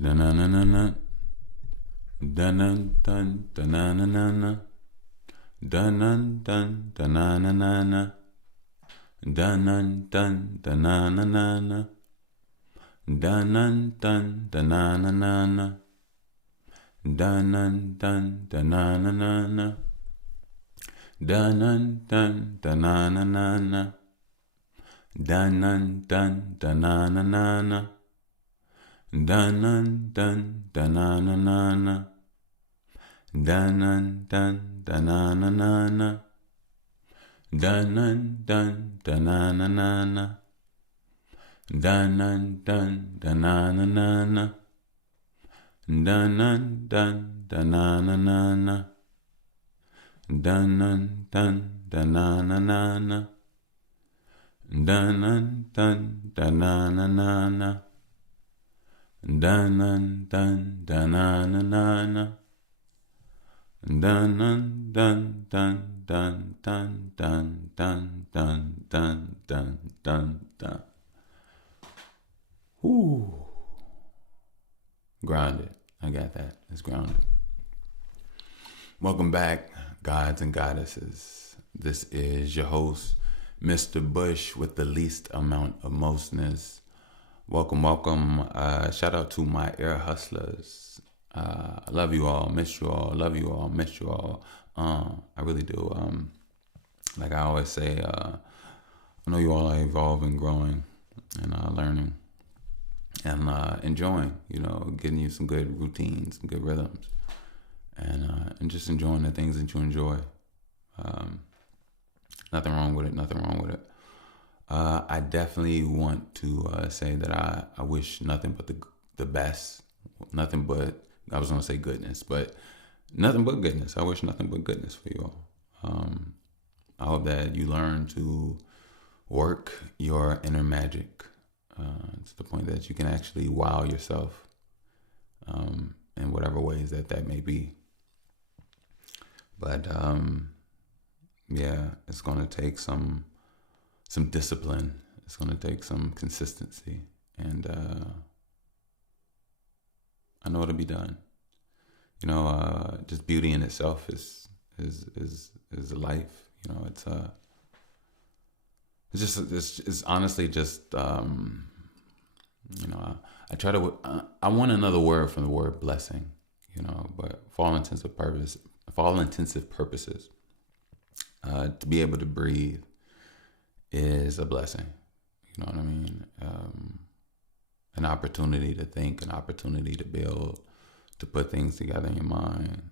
Da-na-na-na-na. Da-na-dun, da-na-na-na-na. Da-na-dun, da-na-na-na-na. Da-na-dun, da-na-na-na-na. Da-na-dun, da-na-na-na-na. Da-na-dun, da-na-na-na-na. Da-na-dun, da-na-na-na-na. Da-na-dun, da-na-na-na-na. Dun-dun-dun, da-na-na-na-na. Dun-dun-dun, da-na-na-na-na. Dun-dun-dun, da-na-na-na-na. Dun-dun-dun, da-na-na-na-na. Dun-dun-dun, da-na-na-na-na. Dun-dun-dun, da-na-na-na-na. Dun-dun-dun, da-na-na-na-na. Dun-dun-dun, da-na-na-na-na. Dun-dun-dun-dun-dun-dun-dun-dun-dun-dun. Whoo. Grounded. I got that. It's grounded. Welcome back, gods and goddesses. This is your host, Mr. Bush, with the least amount of mostness. Welcome. Shout out to my ear hustlers. I love you all, miss you all, love you all, miss you all. I really do. Like I always say, I know you all are evolving, growing, and learning, and enjoying. Getting you some good routines, some good rhythms, and just enjoying the things that you enjoy. Nothing wrong with it. I definitely want to say that I wish nothing but the best. Nothing but, I was going to say goodness, but nothing but goodness. I wish nothing but goodness for you all. I hope that you learn to work your inner magic to the point that you can actually wow yourself in whatever ways that may be. But yeah, it's going to take some discipline. It's going to take some consistency, and I know it'll be done. Just beauty in itself is a life. It's honestly just I try to I want another word from the word blessing. But for all intensive purposes, to be able to breathe is a blessing. You know what I mean? An opportunity to think, an opportunity to build, to put things together in your mind,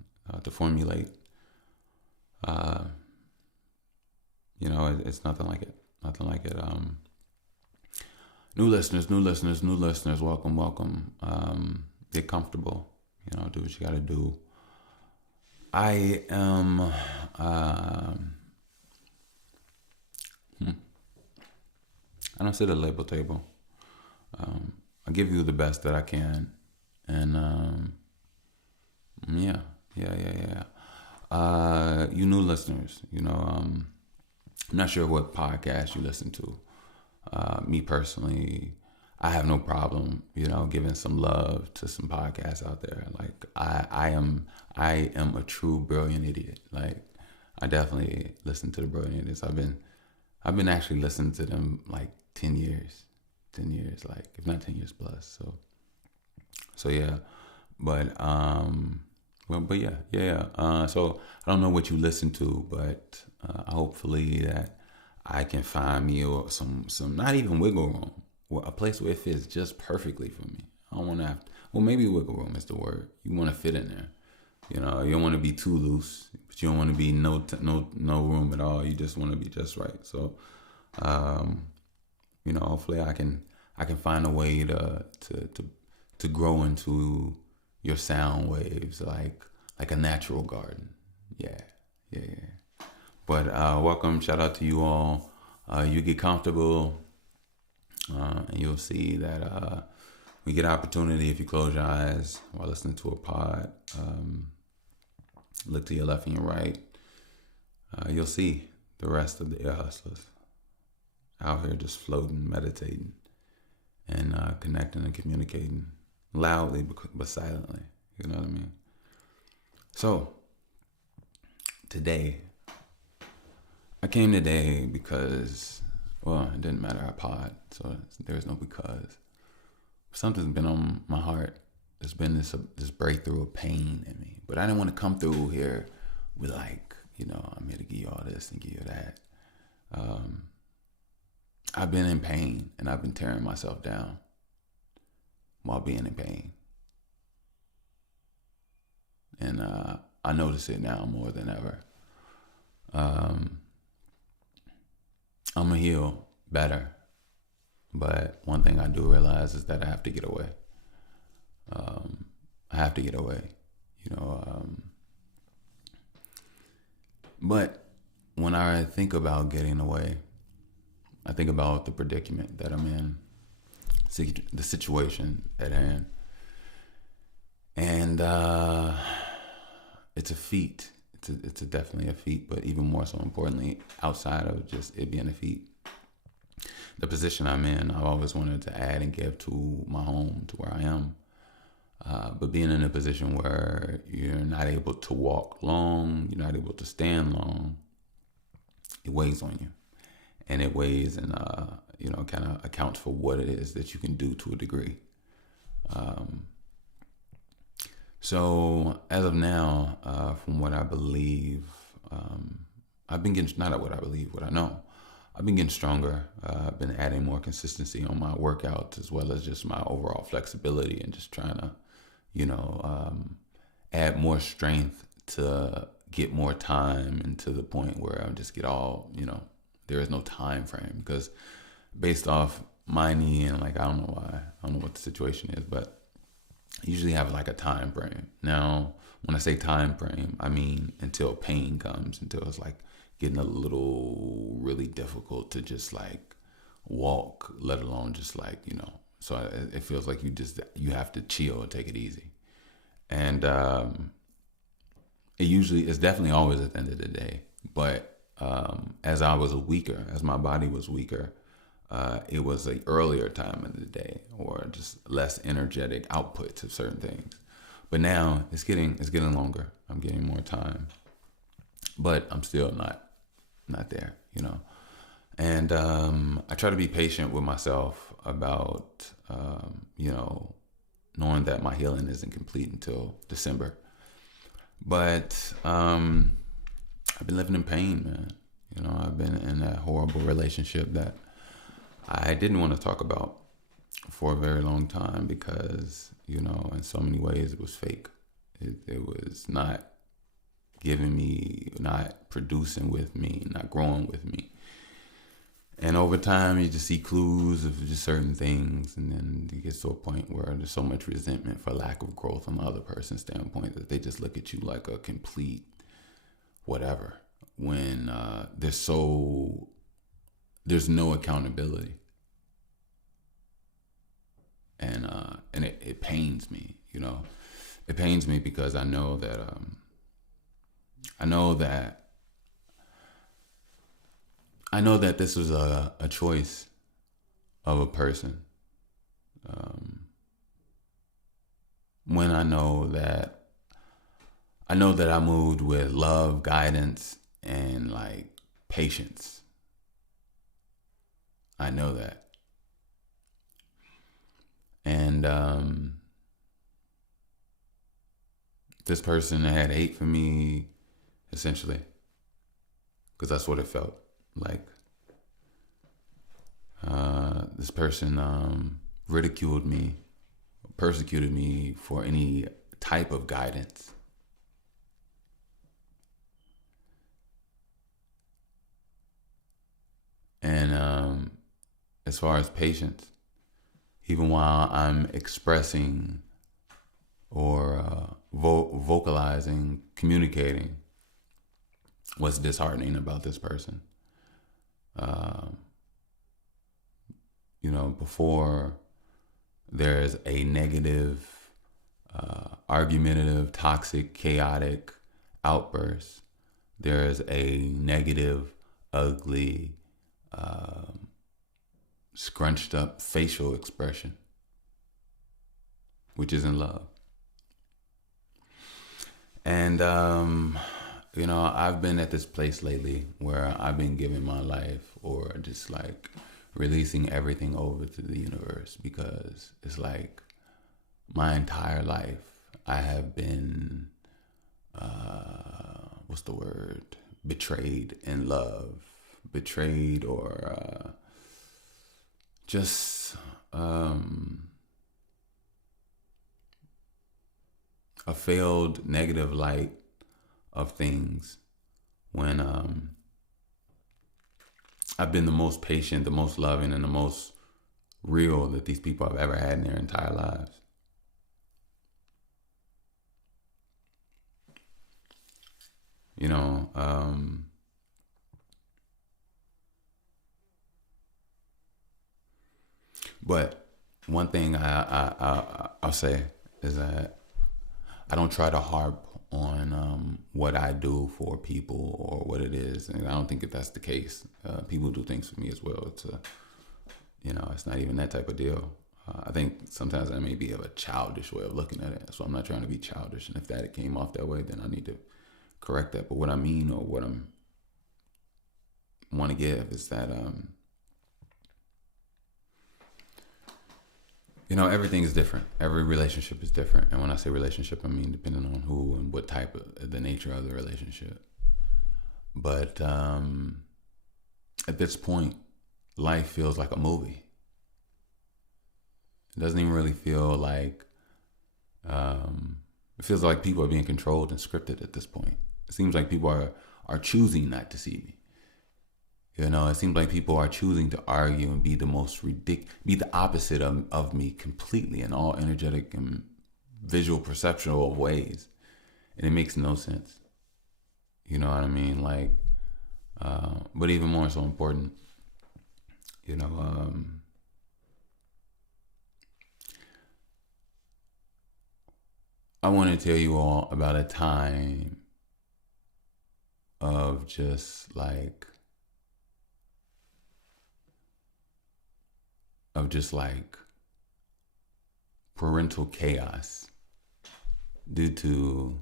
to formulate. It's nothing like it. New listeners, welcome. Get comfortable. Do what you got to do. I am. I don't sit at a label table. I give you the best that I can, and yeah. You new listeners, I'm not sure what podcast you listen to. Me personally, I have no problem, giving some love to some podcasts out there. Like I am a true brilliant idiot. Like I definitely listen to the brilliant idiots. I've been actually listening to them like 10 years, like if not 10 years plus. So yeah, but yeah. So I don't know what you listen to, but hopefully that I can find me or some not even wiggle room, a place where it fits just perfectly for me. I don't want to have. Well, maybe wiggle room is the word. You want to fit in there. You don't want to be too loose, but you don't want to be no room at all. You just want to be just right. So, hopefully I can find a way to grow into your sound waves like a natural garden. Yeah. But welcome, shout out to you all. You get comfortable, and you'll see that we get opportunity if you close your eyes while listening to a pod. Look to your left and your right. You'll see the rest of the ear hustlers out here just floating, meditating, and connecting and communicating loudly but silently. You know what I mean? So today, I came today because, well, it didn't matter. I pod, so there's no because. Something's been on my heart. There's been this breakthrough of pain in me, but I didn't want to come through here with like, I'm here to give you all this and give you that. I've been in pain and I've been tearing myself down while being in pain. And I notice it now more than ever. I'm going to heal better. But one thing I do realize is that I have to get away. I have to get away, But when I think about getting away, I think about the predicament that I'm in, the situation at hand. And it's a feat. It's definitely a feat, but even more so importantly, outside of just it being a feat, the position I'm in, I've always wanted to add and give to my home, to where I am. But being in a position where you're not able to walk long, you're not able to stand long, it weighs on you. And it weighs and, kind of accounts for what it is that you can do to a degree. So as of now, from what I believe, I've been getting, not what I believe, what I know. I've been getting stronger. I've been adding more consistency on my workouts, as well as just my overall flexibility, and just trying to, add more strength to get more time, and to the point where I just get all, there is no time frame, because based off my knee and I don't know what the situation is, but I usually have like a time frame. Now, when I say time frame, I mean until pain comes, until it's like getting a little really difficult to just like walk, let alone just like, so it feels like you have to chill and take it easy. And it's definitely always at the end of the day. But as my body was weaker, it was an earlier time of the day, or just less energetic output of certain things. But now it's getting longer. I'm getting more time, but I'm still not there, And I try to be patient with myself about, knowing that my healing isn't complete until December. But I've been living in pain, man. I've been in that horrible relationship that I didn't want to talk about for a very long time, because, in so many ways it was fake. It was not giving me, not producing with me, not growing with me. And over time, you just see clues of just certain things, and then it gets to a point where there's so much resentment for lack of growth on the other person's standpoint that they just look at you like a complete whatever, when there's no accountability. And it pains me, It pains me because I know that this was a choice of a person. When I know that I moved with love, guidance, and like patience. I know that. And this person had hate for me, essentially, because that's what it felt like. This person ridiculed me, persecuted me for any type of guidance. And as far as patience, even while I'm expressing or vocalizing, communicating what's disheartening about this person. Before there's a negative, argumentative, toxic, chaotic outburst, there's a negative, ugly, scrunched up facial expression. which is in love. And, I've been at this place lately where I've been giving my life or just like releasing everything over to the universe, because it's like my entire life I have been, what's the word? Betrayed in love, betrayed or just a failed negative light of things when I've been the most patient, the most loving, and the most real that these people have ever had in their entire lives. You know, but one thing I'll say is that I don't try to harp on what I do for people or what it is, and I don't think that that's the case. People do things for me as well. It's not even that type of deal. I think sometimes that may be of a childish way of looking at it, so I'm not trying to be childish. And if that came off that way, then I need to correct that. But what I mean, or what I'm want to give, is that everything is different. Every relationship is different. And when I say relationship, I mean depending on who and what type of the nature of the relationship. But at this point, life feels like a movie. It doesn't even really feel like, it feels like people are being controlled and scripted at this point. It seems like people are choosing not to see me. It seems like people are choosing to argue and be the most be the opposite of me completely in all energetic and visual perceptual ways. And it makes no sense. You know what I mean? Like, but even more so important, I want to tell you all about a time of just like, parental chaos due to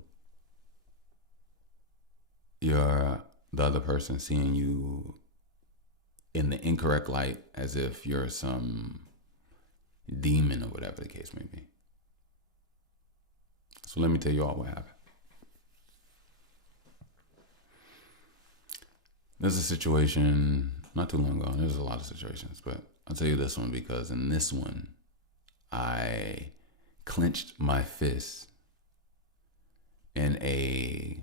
the other person seeing you in the incorrect light, as if you're some demon or whatever the case may be. So let me tell you all what happened. There's a situation not too long ago, and there's a lot of situations, but I'll tell you this one because in this one, I clenched my fist in a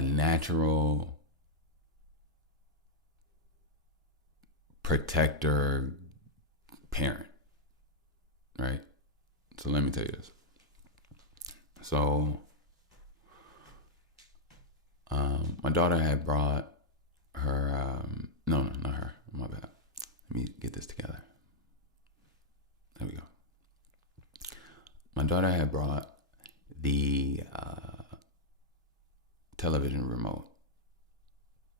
natural protector parent, right? So let me tell you this. So my daughter had brought her, no, not her, my bad. Let me get this together. There we go. My daughter had brought the television remote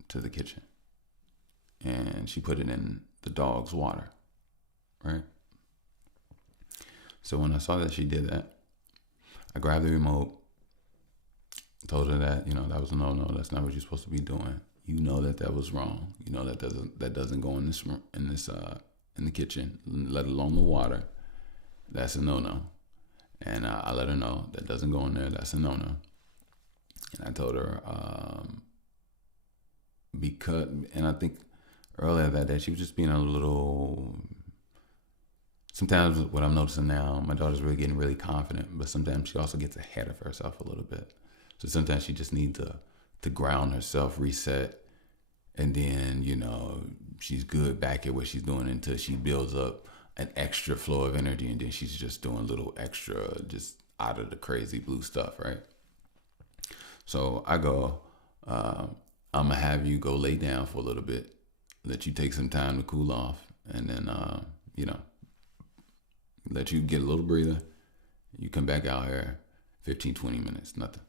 to the kitchen, and she put it in the dog's water, right? So when I saw that she did that, I grabbed the remote, told her that, that was a no, that's not what you're supposed to be doing. You know that was wrong. You know that doesn't go in this room, in the kitchen, let alone the water. That's a no. And I let her know that doesn't go in there. That's a no. And I told her and I think earlier that day she was just being a little. Sometimes what I'm noticing now, my daughter's really getting really confident, but sometimes she also gets ahead of herself a little bit. So sometimes she just needs to ground herself, reset, and then, she's good back at what she's doing until she builds up an extra flow of energy, and then she's just doing a little extra, just out of the crazy blue stuff, right? So I go, I'm going to have you go lay down for a little bit, let you take some time to cool off, and then, let you get a little breather. You come back out here, 15, 20 minutes, nothing.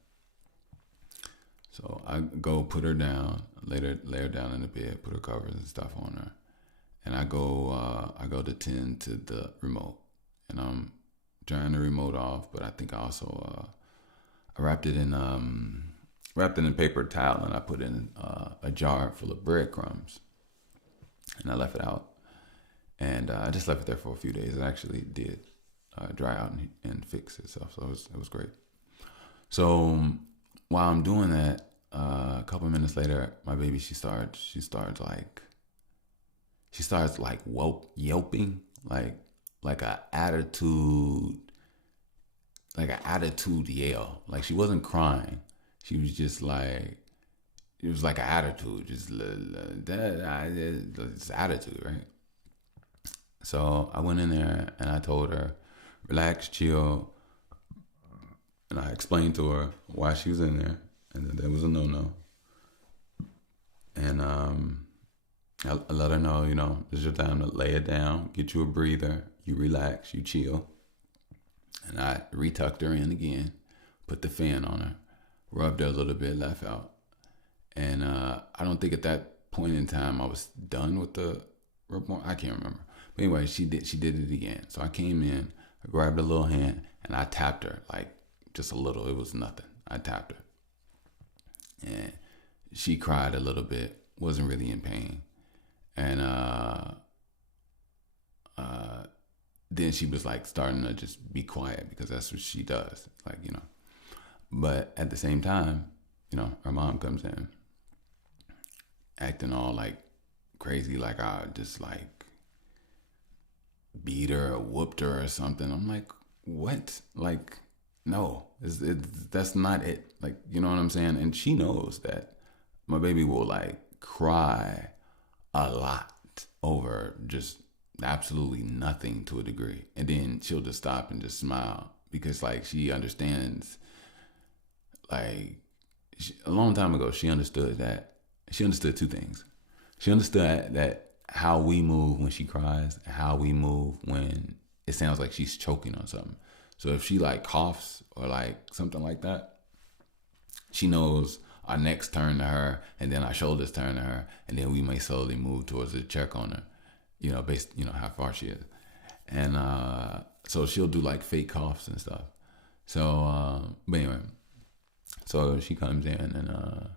So I go put her down, lay her down in the bed, put her covers and stuff on her. and I go to tend to the remote, and I'm turning the remote off. But I think I also I wrapped it in paper towel, and I put it in a jar full of breadcrumbs, and I left it out, and I just left it there for a few days. It actually did dry out and fix itself, so it was great. So while I'm doing that, a couple of minutes later, my baby she starts like yelping like a attitude like an attitude yell. Like she wasn't crying. She was just like it was like an attitude, just it's attitude, right? So I went in there and I told her, relax, chill, and I explained to her why she was in there and that there was a no. And I let her know, this is your time to lay it down, get you a breather, you relax, you chill. And I retucked her in again, put the fan on her, rubbed her a little bit, left out. And I don't think at that point in time I was done with the report. I can't remember. But anyway, she did it again. So I came in, I grabbed a little hand, and I tapped her, like just a little. It was nothing. I tapped her. And she cried a little bit, wasn't really in pain. And then she was like starting to just be quiet because that's what she does. But at the same time, her mom comes in acting all like crazy, like I just like beat her or whooped her or something. I'm like, what? Like, no, that's not it. Like, you know what I'm saying? And she knows that my baby will like cry a lot over just absolutely nothing to a degree. And then she'll just stop and just smile because like she understands, like a long time ago, she understood two things. She understood that how we move when she cries, how we move when it sounds like she's choking on something. So if she like coughs or like something like that, she knows our necks turn to her and then our shoulders turn to her, and then we may slowly move towards the check on her, based, how far she is. And so she'll do like fake coughs and stuff. So, but anyway, so she comes in and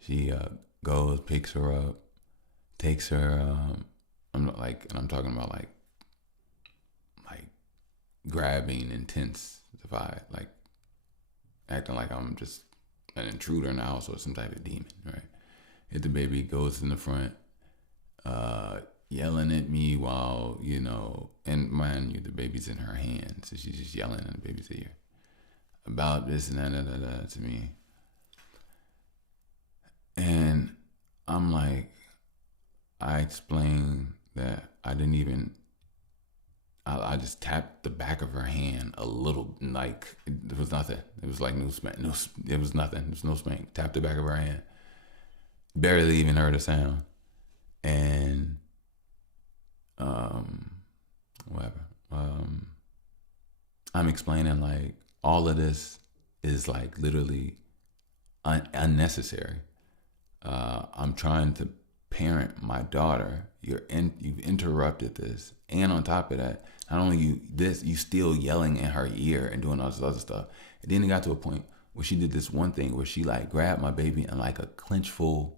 she goes, picks her up, takes her. I'm talking about like grabbing, intensified, like acting like I'm just an intruder in the house or some type of demon, right? If the baby goes in the front, yelling at me while, and mind you, the baby's in her hand, so she's just yelling in the baby's ear about this and that to me. And I'm like, I explained that I just tapped the back of her hand a little, like it was nothing. It was like no spank. It was nothing. There was no spank. Tapped the back of her hand. Barely even heard a sound. And whatever. I'm explaining like all of this is like literally unnecessary. I'm trying to parent my daughter. You've interrupted this, and on top of that, not only you still yelling in her ear and doing all this other stuff. And then it got to a point where she did this one thing where she like grabbed my baby in like a clenchful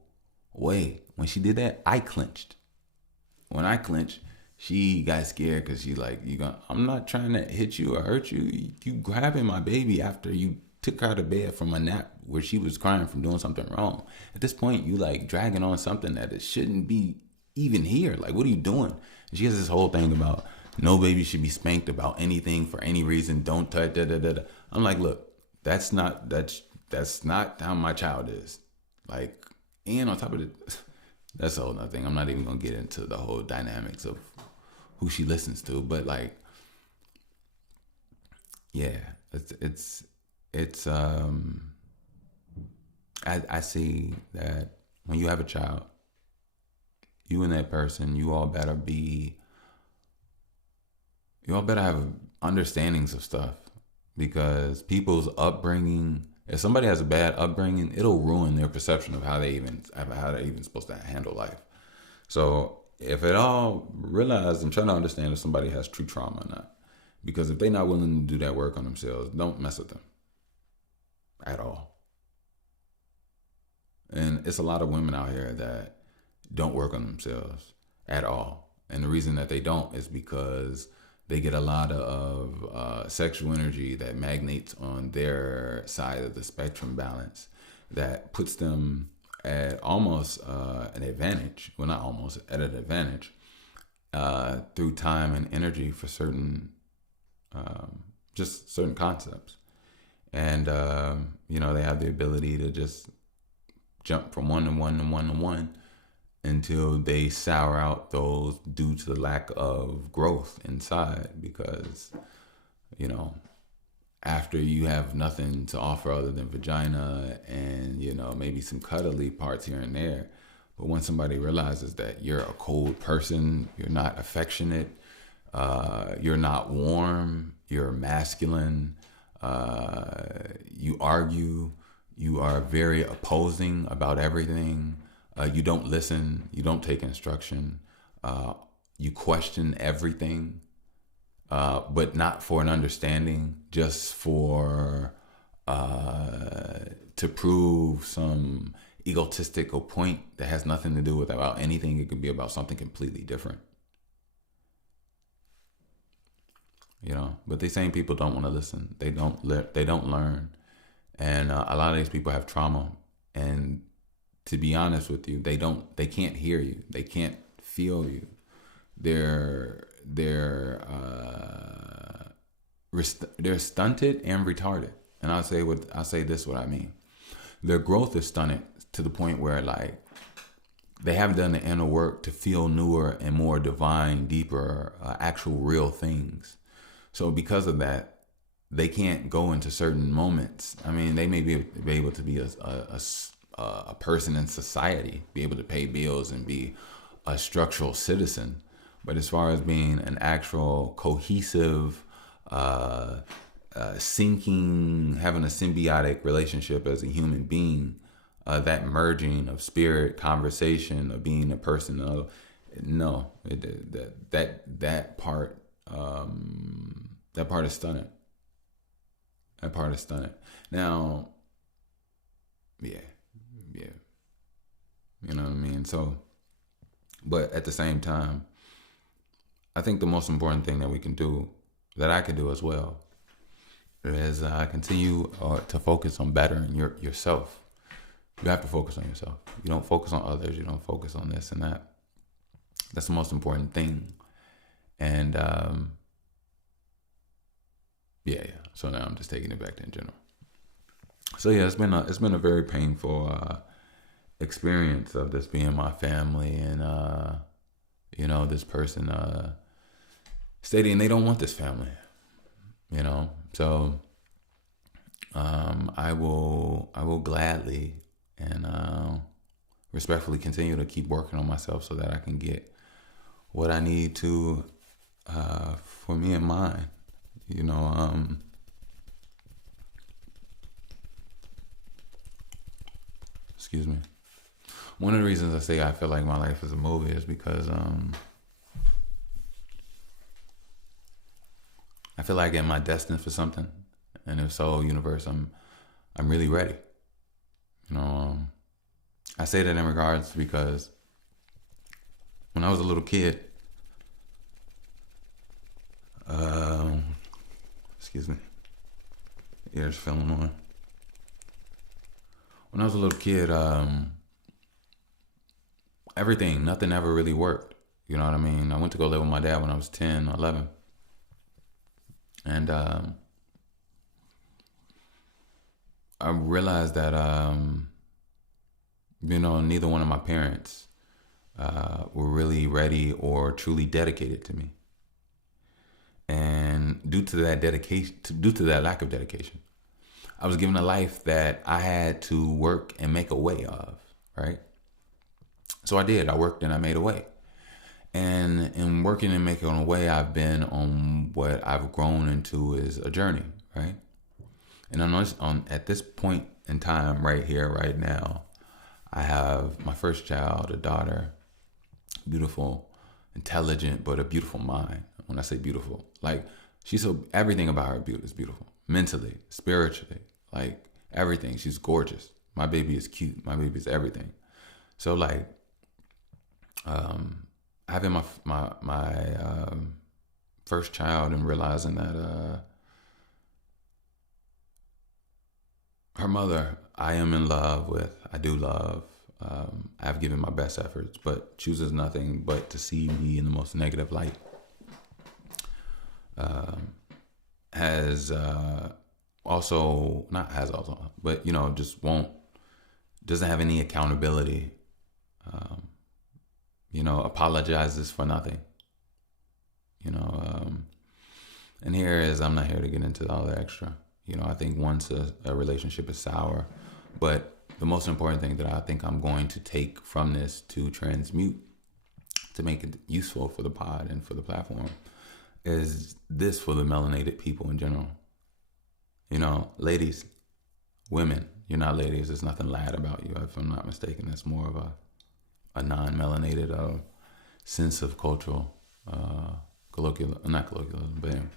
way. When she did that, I clenched. When I clenched, she got scared because she's like, I'm not trying to hit you or hurt you. You grabbing my baby after you took her to bed from a nap where she was crying from doing something wrong. At this point, you like dragging on something that it shouldn't be even here. Like, what are you doing? And she has this whole thing about no baby should be spanked about anything for any reason. Don't touch. I'm like, look, that's not how my child is. Like, and on top of it, that's a whole nother thing. I'm not even gonna get into the whole dynamics of who she listens to, but like, yeah, it's I see that when you have a child, you and that person, you all better have understandings of stuff, because people's upbringing, if somebody has a bad upbringing, it'll ruin their perception of how they even supposed to handle life. So if at all, realize I'm trying to understand if somebody has true trauma or not. Because if they're not willing to do that work on themselves, don't mess with them at all. And it's a lot of women out here that don't work on themselves at all. And the reason that they don't is because they get a lot of sexual energy that magnates on their side of the spectrum balance that puts them at almost an advantage. Well, not almost, at an advantage through time and energy for certain, just certain concepts. And, they have the ability to just jump from one to one to one to one until they sour out those due to the lack of growth inside. Because, after you have nothing to offer other than vagina and, maybe some cuddly parts here and there. But when somebody realizes that you're a cold person, you're not affectionate, you're not warm, you're masculine, you argue, you are very opposing about everything, you don't listen, you don't take instruction, you question everything, but not for an understanding, just for to prove some egotistical point that has nothing to do with about anything. It could be about something completely different. But these same people don't want to listen. They don't learn. And a lot of these people have trauma. And to be honest with you, they can't hear you. They can't feel you. They're stunted and retarded. And I'll say this what I mean. Their growth is stunted to the point where they haven't done the inner work to feel newer and more divine, deeper, actual real things. So because of that, they can't go into certain moments. I mean, they may be able to be a person in society, be able to pay bills and be a structural citizen. But as far as being an actual cohesive, syncing, having a symbiotic relationship as a human being, that merging of spirit, conversation, of being a person, that part is stunning. That part is stunning. Now, yeah. You know what I mean? So, but at the same time, I think the most important thing that we can do, that I can do as well, is continue to focus on bettering yourself. You have to focus on yourself. You don't focus on others. You don't focus on this and that. That's the most important thing. And yeah. So now I'm just taking it back to in general. So yeah, it's been a very painful experience of this being my family, and this person stating they don't want this family. So I will gladly and respectfully continue to keep working on myself so that I can get what I need to for me and mine. Excuse me. One of the reasons I say I feel like my life is a movie is because I feel like am I destined for something? And if so, universe, I'm really ready. I say that in regards because when I was a little kid, excuse me, ears filling on. When I was a little kid, nothing ever really worked. You know what I mean? I went to go live with my dad when I was 10, 11. And I realized that, neither one of my parents were really ready or truly dedicated to me. And due to that lack of dedication, I was given a life that I had to work and make a way of, right? So I did. I worked and I made a way. And in working and making a way, I've been on what I've grown into is a journey, right? And at this point in time, right here, right now, I have my first child, a daughter, beautiful. intelligent, but a beautiful mind. When I say beautiful, like everything about her is beautiful. Mentally, spiritually, like everything. She's gorgeous. My baby is cute. My baby is everything. So like, having my first child and realizing that her mother, I am in love with. I do love. I've given my best efforts, but chooses nothing but to see me in the most negative light. But just doesn't have any accountability. Apologizes for nothing. And I'm not here to get into all the extra. I think once a relationship is sour, but the most important thing that I think I'm going to take from this to transmute, to make it useful for the pod and for the platform, is this for the melanated people in general. Ladies, women, you're not ladies. There's nothing lad about you, if I'm not mistaken. That's more of a non-melanated sense of cultural colloquialism, but anyway.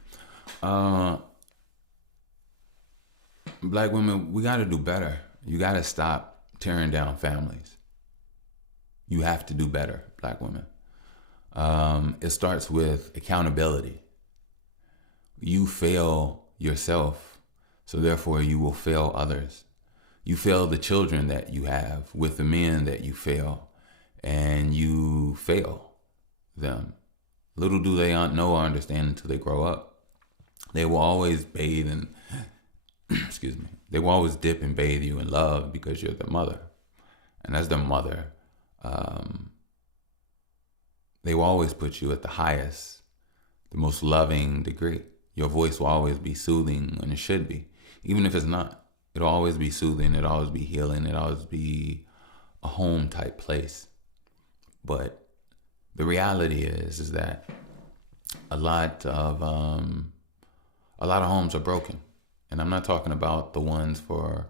Black women, we got to do better. You got to stop tearing down families. You have to do better, Black women. It starts with accountability. You fail yourself, so therefore you will fail others. You fail the children that you have with the men that you fail, and you fail them. Little do they know or understand until they grow up. They will always bathe and they will always dip and bathe you in love because you're their mother. And as their mother, they will always put you at the highest, the most loving degree. Your voice will always be soothing, and it should be. Even if it's not, it'll always be soothing, it'll always be healing, it'll always be a home type place. But the reality is that a lot of homes are broken. And I'm not talking about the ones for,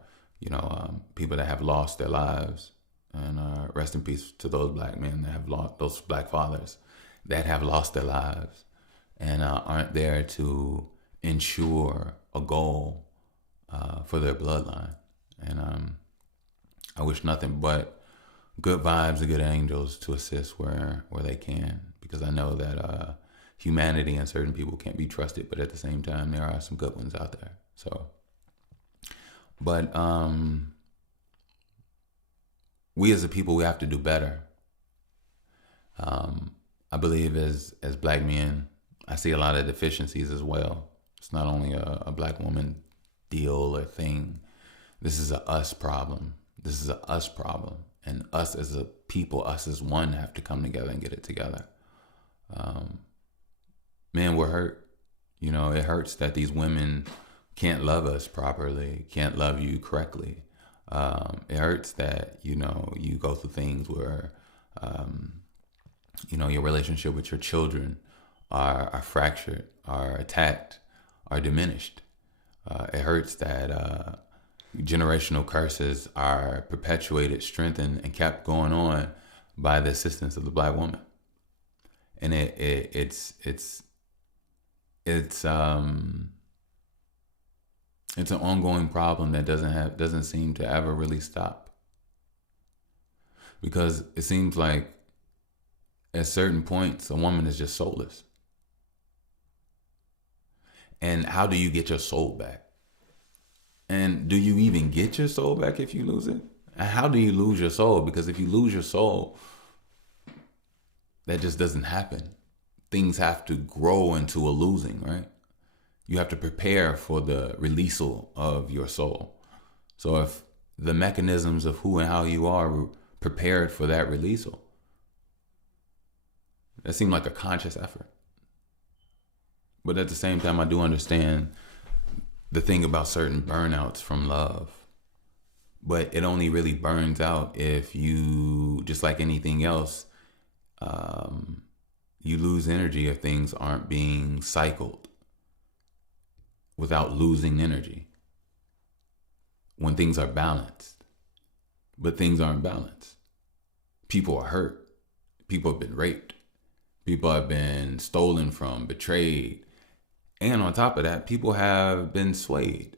people that have lost their lives. And rest in peace to those Black men that have lost, those Black fathers that have lost their lives and aren't there to ensure a goal for their bloodline. And I wish nothing but good vibes and good angels to assist where they can, because I know that humanity and certain people can't be trusted, but at the same time, there are some good ones out there. So, but we as a people, we have to do better. I believe as Black men, I see a lot of deficiencies as well. It's not only a Black woman deal or thing. This is a us problem. This is a us problem. And us as a people, us as one, have to come together and get it together. Man, we're hurt. It hurts that these women can't love us properly, can't love you correctly. It hurts that, you go through things where, your relationship with your children are fractured, are attacked, are diminished. It hurts that generational curses are perpetuated, strengthened, and kept going on by the assistance of the Black woman. And it's an ongoing problem that doesn't seem to ever really stop. Because it seems like at certain points, a woman is just soulless. And how do you get your soul back? And do you even get your soul back if you lose it? And how do you lose your soul? Because if you lose your soul, that just doesn't happen. Things have to grow into a losing, right? You have to prepare for the releasal of your soul. So if the mechanisms of who and how you are prepared for that releasal, that seemed like a conscious effort. But at the same time, I do understand the thing about certain burnouts from love. But it only really burns out if you, just like anything else, you lose energy if things aren't being cycled without losing energy. When things are balanced, but things aren't balanced. People are hurt. People have been raped. People have been stolen from, betrayed. And on top of that, people have been swayed.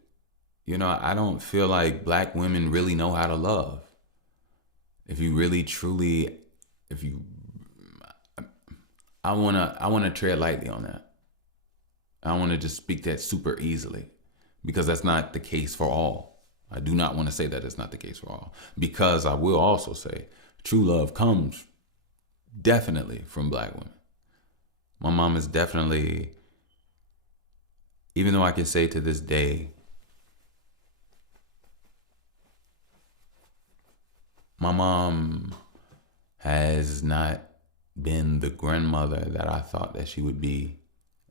You know, I don't feel like black women really know how to love. If you really truly, if you, I wanna tread lightly on that. I want to just speak that super easily because that's not the case for all. I do not want to say that it's not the case for all, because I will also say true love comes definitely from black women. My mom is definitely, even though I can say to this day, my mom has not been the grandmother that I thought that she would be,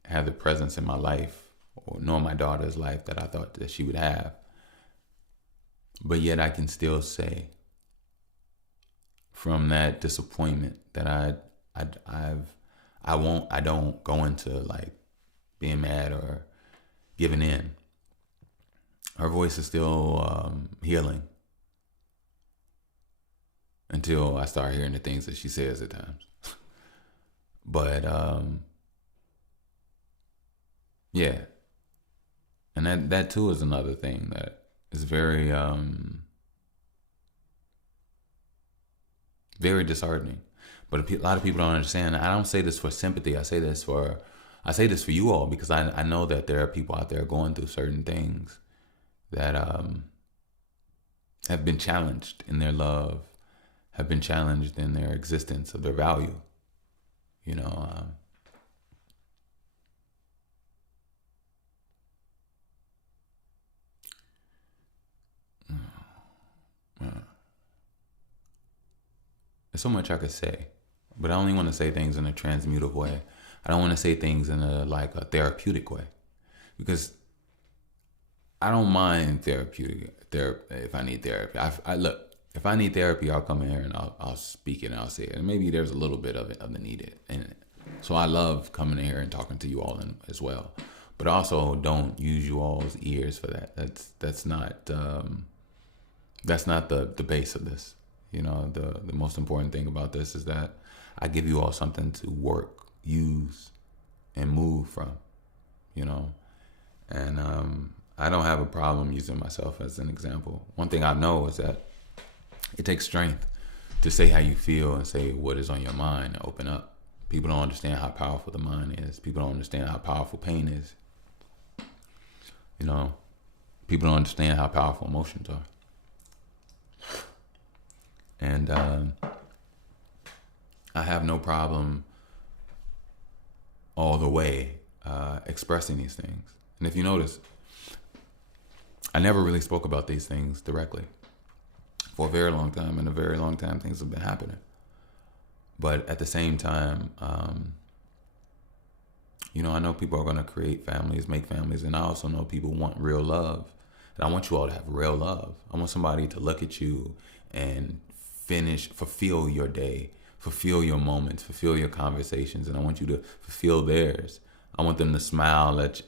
have the presence in my life, or nor my daughter's life that I thought that she would have. But yet I can still say from that disappointment that I don't go into like being mad or giving in. Her voice is still healing until I start hearing the things that she says at times. But yeah, and that too is another thing that is very very disheartening. But a lot of people don't understand. I don't say this for sympathy. I say this for you all because I know that there are people out there going through certain things that have been challenged in their love, have been challenged in their existence of their value. You know, there's so much I could say, but I only want to say things in a transmutive way. I don't want to say things in a therapeutic way, because I don't mind therapeutic if I need therapy. I look, if I need therapy, I'll come in here and I'll speak it and I'll say it. And maybe there's a little bit of it of the needed in it. So I love coming in here and talking to you all as well. But also don't use you all's ears for that. That's not the base of this. You know, the most important thing about this is that I give you all something to work, use, and move from. You know, and I don't have a problem using myself as an example. One thing I know is that it takes strength to say how you feel and say what is on your mind and open up. People don't understand how powerful the mind is. People don't understand how powerful pain is. You know, people don't understand how powerful emotions are. And I have no problem all the way expressing these things. And if you notice, I never really spoke about these things directly for a very long time. And a very long time, things have been happening. But at the same time, you know, I know people are going to create families, make families. And I also know people want real love. And I want you all to have real love. I want somebody to look at you and fulfill your day, fulfill your moments, fulfill your conversations. And I want you to fulfill theirs. I want them to smile at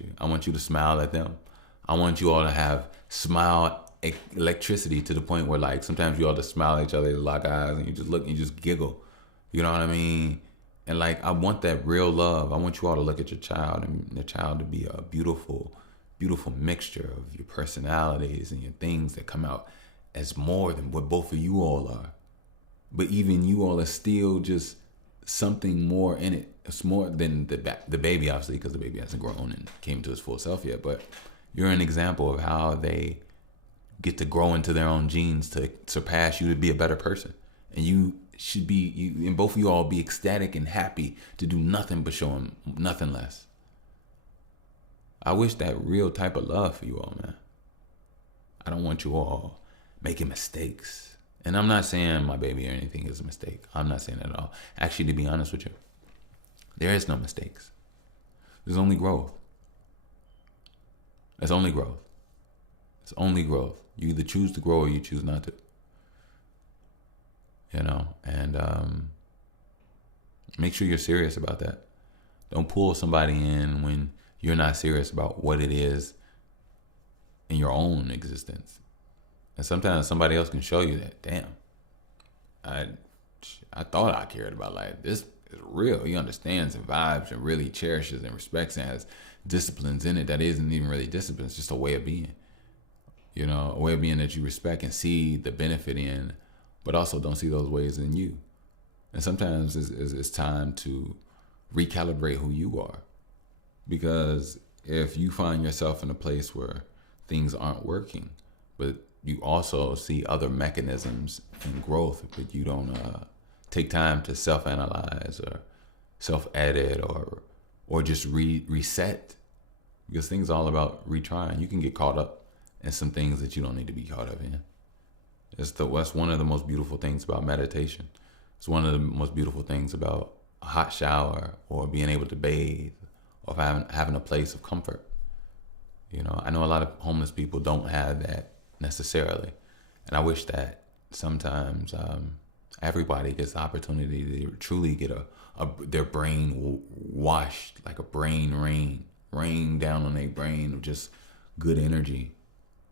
you. I want you to smile at them. I want you all to have smile electricity to the point where, like, sometimes you all just smile at each other, lock eyes, and you just look and you just giggle. You know what I mean? And like, I want that real love. I want you all to look at your child and your child to be a beautiful, beautiful mixture of your personalities and your things that come out as more than what both of you all are. But even you all are still just something more in it. It's more than the baby, obviously, because the baby hasn't grown and came to his full self yet. But you're an example of how they get to grow into their own genes to surpass you, to be a better person. And you should be, and both of you all be ecstatic and happy to do nothing but show them nothing less. I wish that real type of love for you all, man. I don't want you all making mistakes. And I'm not saying my baby or anything is a mistake. I'm not saying that at all. Actually, to be honest with you, there is no mistakes. There's only growth. There's only growth. It's only growth. You either choose to grow or you choose not to. You know, and make sure you're serious about that. Don't pull somebody in when you're not serious about what it is in your own existence. And sometimes somebody else can show you that, damn, I thought I cared about like this real. He understands and vibes and really cherishes and respects and has disciplines in it that isn't even really discipline. It's just a way of being. You know, a way of being that you respect and see the benefit in, but also don't see those ways in you. And sometimes it's time to recalibrate who you are. Because if you find yourself in a place where things aren't working, but you also see other mechanisms in growth, but you don't take time to self-analyze or self-edit or just reset, because things are all about retrying. You can get caught up in some things that you don't need to be caught up in. That's one of the most beautiful things about meditation. It's one of the most beautiful things about a hot shower or being able to bathe or having a place of comfort. You know, I know a lot of homeless people don't have that necessarily. And I wish that sometimes everybody gets the opportunity to truly get their brain washed, like a brain rain down on their brain of just good energy,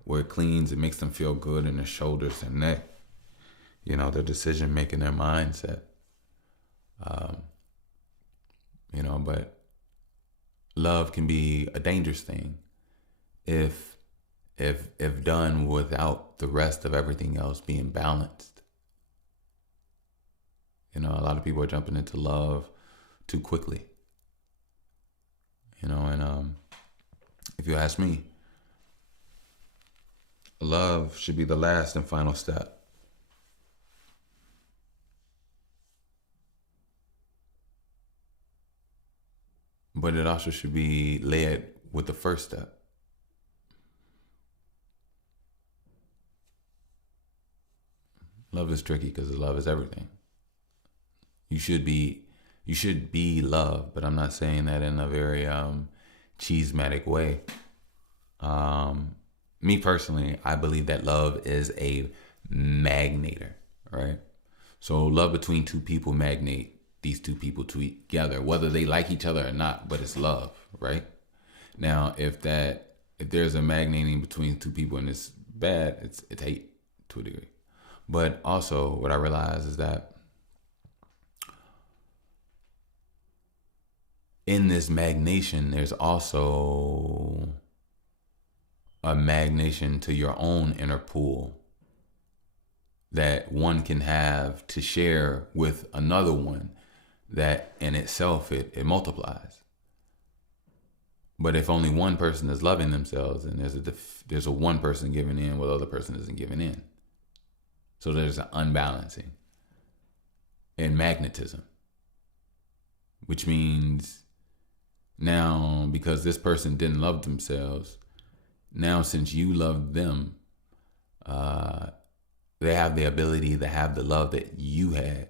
where it cleans, it makes them feel good in their shoulders and neck. You know, their decision making, their mindset. You know, but love can be a dangerous thing if done without the rest of everything else being balanced. You know, a lot of people are jumping into love too quickly. You know, and if you ask me, love should be the last and final step. But it also should be led with the first step. Love is tricky because love is everything. You should be love, but I'm not saying that in a very cheesematic way. Me personally, I believe that love is a magnator, right? So love between two people magnate these two people together, whether they like each other or not, but it's love, right? Now, if there's a magnating between two people and it's bad, it's hate to a degree. But also what I realize is that in this magnation, there's also a magnation to your own inner pool that one can have to share with another one, that in itself, it multiplies. But if only one person is loving themselves, and there's a one person giving in while the other person isn't giving in. So there's an unbalancing in magnetism, which means now, because this person didn't love themselves, now since you love them, they have the ability to have the love that you had.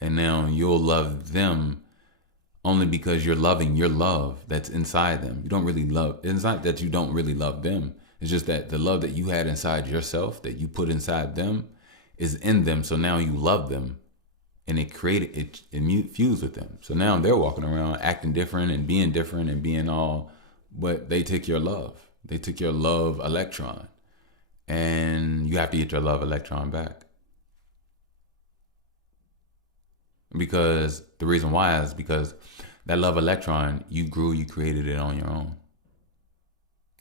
And now you'll love them only because you're loving your love that's inside them. You don't really love, it's not that you don't really love them. It's just that the love that you had inside yourself, that you put inside them, is in them. So now you love them, and it fused with them. So now they're walking around acting different and being all, but they took your love. They took your love electron, and you have to get your love electron back. Because the reason why is because that love electron, you grew, you created it on your own.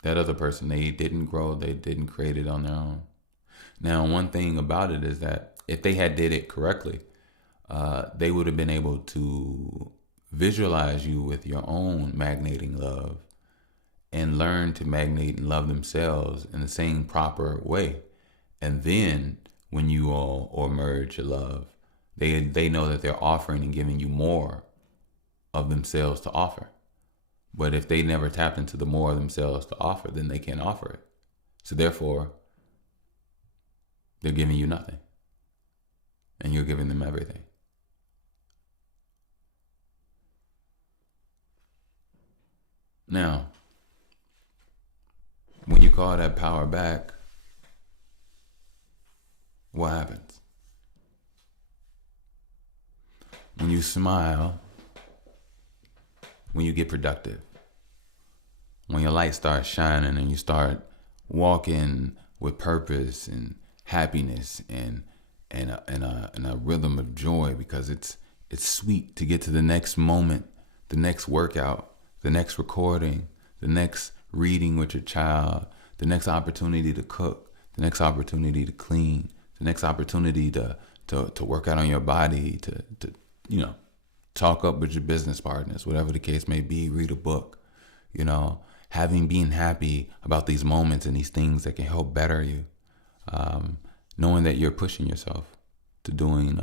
That other person, they didn't grow, they didn't create it on their own. Now, one thing about it is that if they had did it correctly, they would have been able to visualize you with your own magnating love and learn to magnate and love themselves in the same proper way. And then when you all merge your love, they know that they're offering and giving you more of themselves to offer. But if they never tapped into the more of themselves to offer, then they can't offer it. So therefore, they're giving you nothing. And you're giving them everything. Now, when you call that power back, what happens? When you smile, when you get productive, when your light starts shining and you start walking with purpose and happiness and a rhythm of joy, because It's sweet to get to the next moment, the next workout, the next recording, the next reading with your child, the next opportunity to cook, the next opportunity to clean, the next opportunity to work out on your body, to talk up with your business partners, whatever the case may be, read a book, being happy about these moments and these things that can help better you. Knowing that you're pushing yourself to doing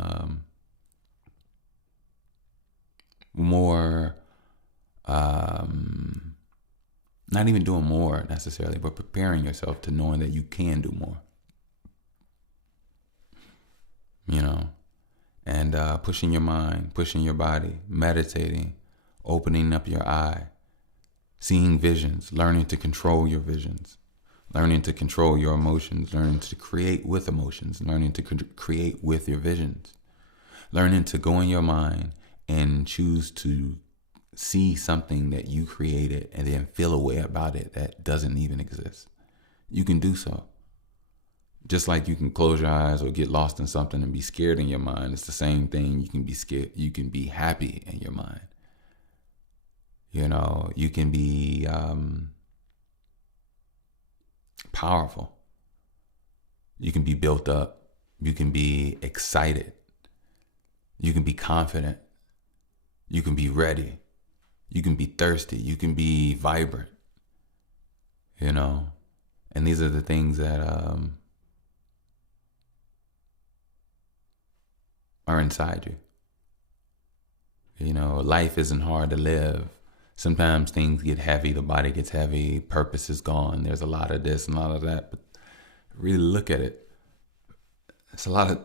more, not even doing more necessarily, but preparing yourself to knowing that you can do more. And pushing your mind, pushing your body, meditating, opening up your eye, seeing visions, learning to control your visions, learning to control your emotions, learning to create with emotions, learning to create with your visions, learning to go in your mind and choose to see something that you created and then feel a way about it that doesn't even exist. You can do so. Just like you can close your eyes or get lost in something and be scared in your mind, it's the same thing. You can be scared. You can be happy in your mind. You can be powerful. You can be built up. You can be excited. You can be confident. You can be ready. You can be thirsty. You can be vibrant. And these are the things that are inside you. Life isn't hard to live. Sometimes things get heavy, the body gets heavy, purpose is gone. There's a lot of this and a lot of that. But really look at it. It's a lot of,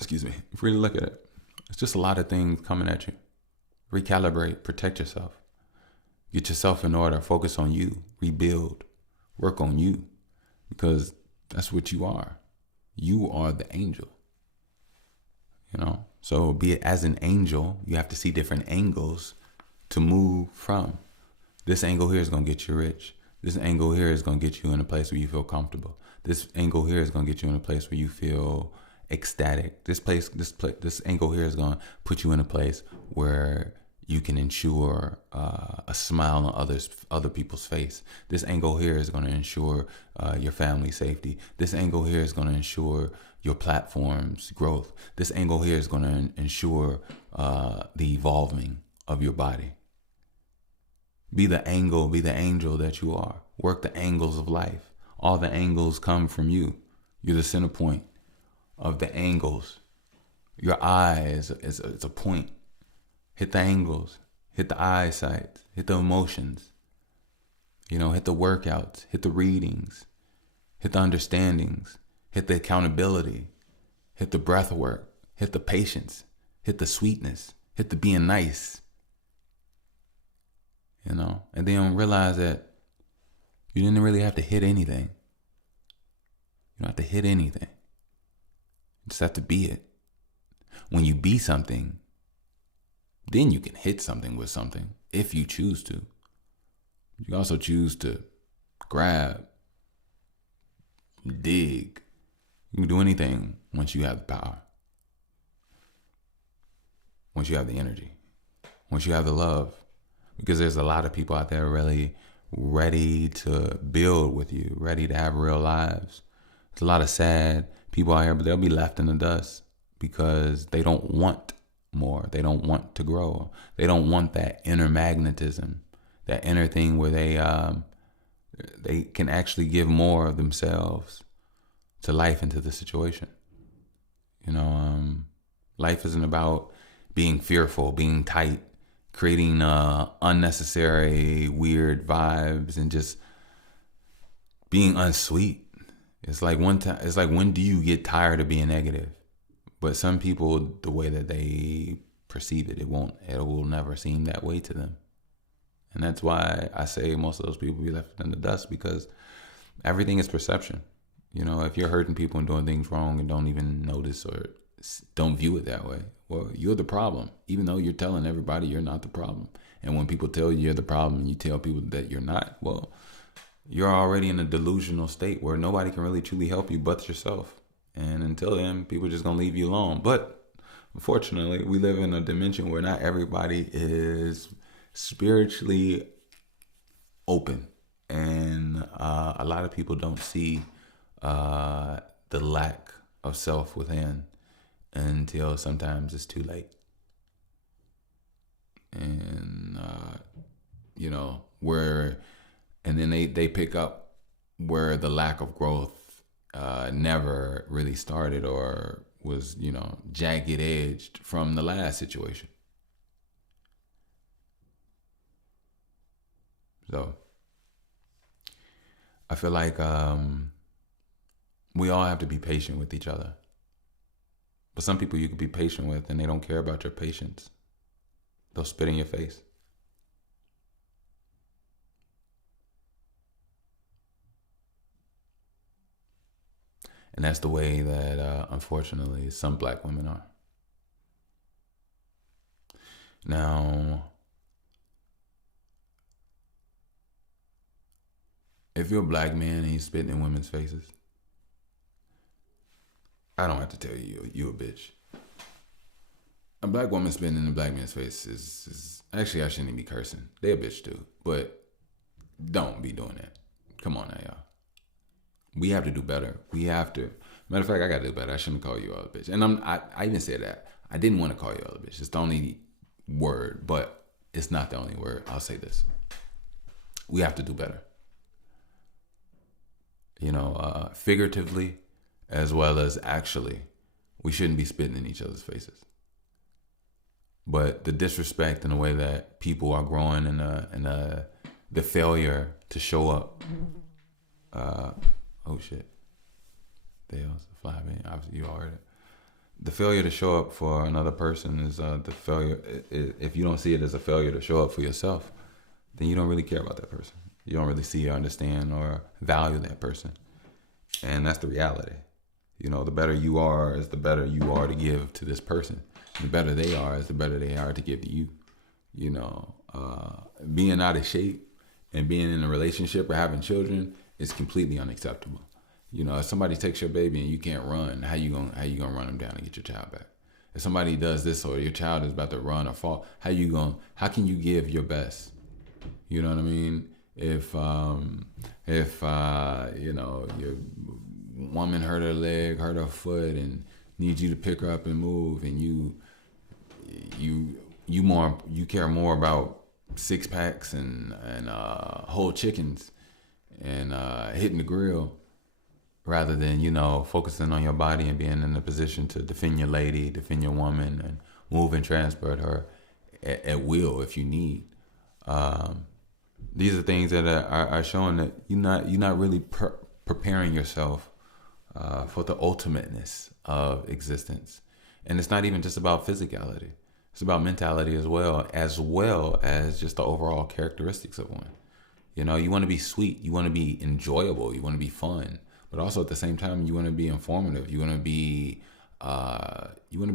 if you really look at it, it's just a lot of things coming at you. Recalibrate, protect yourself. Get yourself in order, focus on you, rebuild, work on you. Because that's what you are. You are the angel. So be it as an angel, you have to see different angles to move from. This angle here is going to get you rich. This angle here is going to get you in a place where you feel comfortable. This angle here is going to get you in a place where you feel ecstatic. This angle here is going to put you in a place where you can ensure a smile on other people's face. This angle here is going to ensure your family safety. This angle here is going to ensure your platform's growth. This angle here is going to ensure the evolving of your body. Be the angel that you are. Work the angles of life. All the angles come from you. You're the center point of the angles. Your eye is a point. Hit the angles. Hit the eyesight. Hit the emotions. Hit the workouts. Hit the readings. Hit the understandings. Hit the accountability. Hit the breath work. Hit the patience. Hit the sweetness. Hit the being nice. And then realize that you didn't really have to hit anything. You don't have to hit anything. You just have to be it. When you be something, then you can hit something with something if you choose to. You can also choose to grab, dig. You can do anything once you have the power. Once you have the energy. Once you have the love. Because there's a lot of people out there really ready to build with you, ready to have real lives. There's a lot of sad people out here, but they'll be left in the dust because they don't want more. They don't want to grow. They don't want that inner magnetism, that inner thing where they can actually give more of themselves to life and to the situation. Life isn't about being fearful, being tight, creating unnecessary weird vibes and just being unsweet. It's like when do you get tired of being negative? But some people, the way that they perceive it, it will never seem that way to them. And that's why I say most of those people be left in the dust, because everything is perception. If you're hurting people and doing things wrong and don't even notice or don't view it that way, well, you're the problem, even though you're telling everybody you're not the problem. And when people tell you you're the problem and you tell people that you're not, well, you're already in a delusional state where nobody can really truly help you but yourself. And until then, people are just going to leave you alone. But unfortunately, we live in a dimension where not everybody is spiritually open, and a lot of people don't see the lack of self within until sometimes it's too late. And where, and then they pick up where the lack of growth never really started, or was jagged edged from the last situation. So I feel like we all have to be patient with each other. But some people you can be patient with and they don't care about your patience. They'll spit in your face. And that's the way that, unfortunately, some black women are. Now, if you're a black man and you're spitting in women's faces, I don't have to tell you, you a bitch. A black woman spitting in a black man's face is actually, I shouldn't even be cursing. They a bitch too, but don't be doing that. Come on now, y'all. We have to do better. We have to. Matter of fact, I got to do better. I shouldn't call you all a bitch. And I even said that. I didn't want to call you all a bitch. It's the only word, but it's not the only word. I'll say this. We have to do better. Figuratively as well as actually, we shouldn't be spitting in each other's faces. But the disrespect and the way that people are growing and the failure to show up. Oh shit. There's a fly man. Obviously you all heard it. The failure to show up for another person is the failure. If you don't see it as a failure to show up for yourself, then you don't really care about that person. You don't really see or understand or value that person. And that's the reality. The better you are is the better you are to give to this person. The better they are is the better they are to give to you. Being out of shape and being in a relationship or having children is completely unacceptable. If somebody takes your baby and you can't run, how you gonna run them down and get your child back? If somebody does this or your child is about to run or fall, how can you give your best? You know what I mean? If your woman hurt her leg, hurt her foot, and needs you to pick her up and move, and you care more about 6-packs and whole chickens and hitting the grill rather than focusing on your body and being in a position to defend your lady, defend your woman, and move and transport her at will if you need. These are things that are showing that you're not really preparing yourself for the ultimateness of existence. And it's not even just about physicality. It's about mentality as well as just the overall characteristics of one. You want to be sweet. You want to be enjoyable. You want to be fun. But also at the same time, you want to be informative. You want to be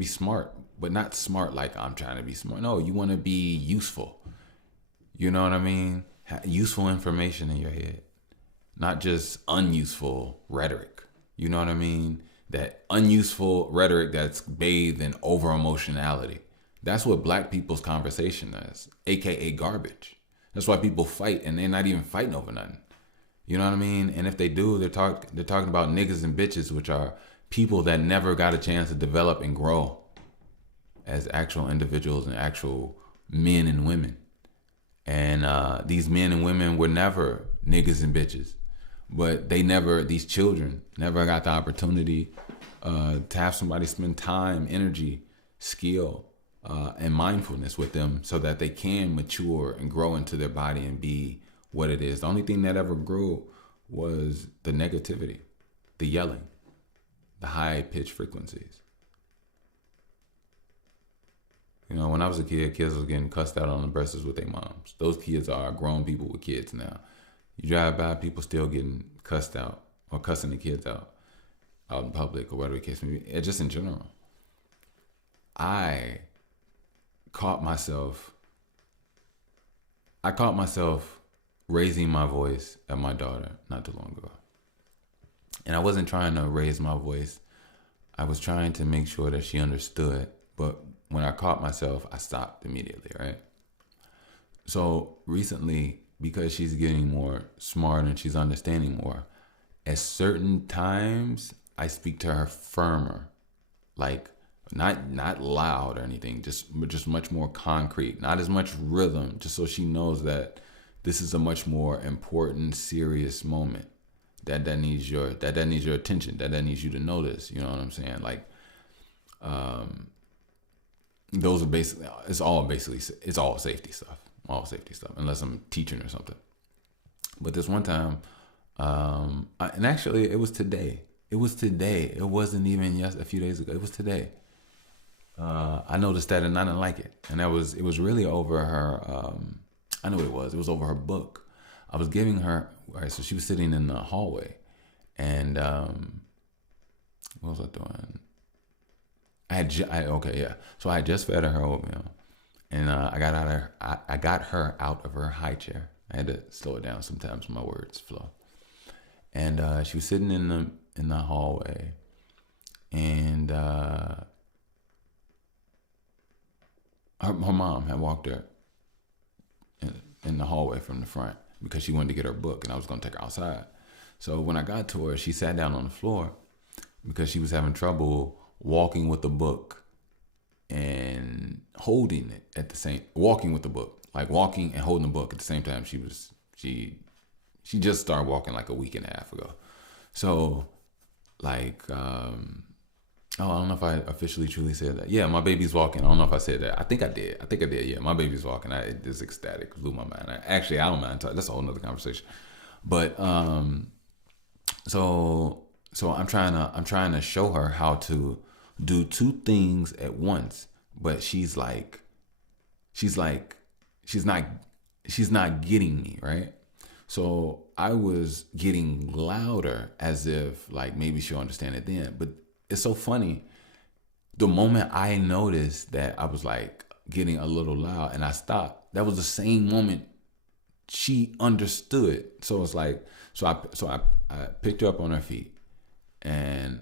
smart, but not smart like I'm trying to be smart. No, you want to be useful. You know what I mean? Useful information in your head, not just unuseful rhetoric. You know what I mean? That unuseful rhetoric that's bathed in over emotionality. That's what black people's conversation is, aka garbage. That's why people fight and they're not even fighting over nothing. You know what I mean? And if they do, they're talking about niggas and bitches, which are people that never got a chance to develop and grow as actual individuals and actual men and women. And these men and women were never niggas and bitches, but these children never got the opportunity to have somebody spend time, energy, skill, and mindfulness with them so that they can mature and grow into their body and be what it is. The only thing that ever grew was the negativity, the yelling, the high-pitched frequencies. When I was a kid, kids was getting cussed out on the buses with their moms. Those kids are grown people with kids now. You drive by, people still getting cussed out or cussing the kids out in public or whatever the case may be. Just in general. I caught myself raising my voice at my daughter not too long ago. And I wasn't trying to raise my voice. I was trying to make sure that she understood But when I caught myself, I stopped immediately, right? So recently, because she's getting more smart and she's understanding more, at certain times I speak to her firmer, like not loud or anything, just much more concrete, not as much rhythm, just so she knows that this is a much more important, serious moment that needs your attention, that needs you to notice. You know what I'm saying? Like, those are basically it's all safety stuff, unless I'm teaching or something. But this one time, and actually it was today. It was today. It wasn't even a few days ago. It was today. I noticed that and I didn't like it, and it was really over her. I know it was. It was over her book. I was giving her. All right, so she was sitting in the hallway, and what was I doing? Okay, yeah. So I had just fed her oatmeal, and I got her out of her high chair. I had to slow it down sometimes. My words flow, and she was sitting in the hallway, and her mom had walked her in the hallway from the front because she wanted to get her book, and I was going to take her outside. So when I got to her, she sat down on the floor because she was having trouble walking with the book and holding it at the same. Walking with the book, like walking and holding the book at the same time. She just started walking like a week and a half ago. So like oh, I don't know if I officially truly said that. Yeah, my baby's walking. I don't know if I said that. I think I did. Yeah, my baby's walking. It just ecstatic. Blew my mind. I don't mind. That's a whole nother conversation. But so I'm trying to show her how to do two things at once. But she's not getting me, right? So I was getting louder as if like maybe she'll understand it then. But it's so funny. The moment I noticed that I was like getting a little loud and I stopped, that was the same moment she understood. So it's like, I picked her up on her feet, and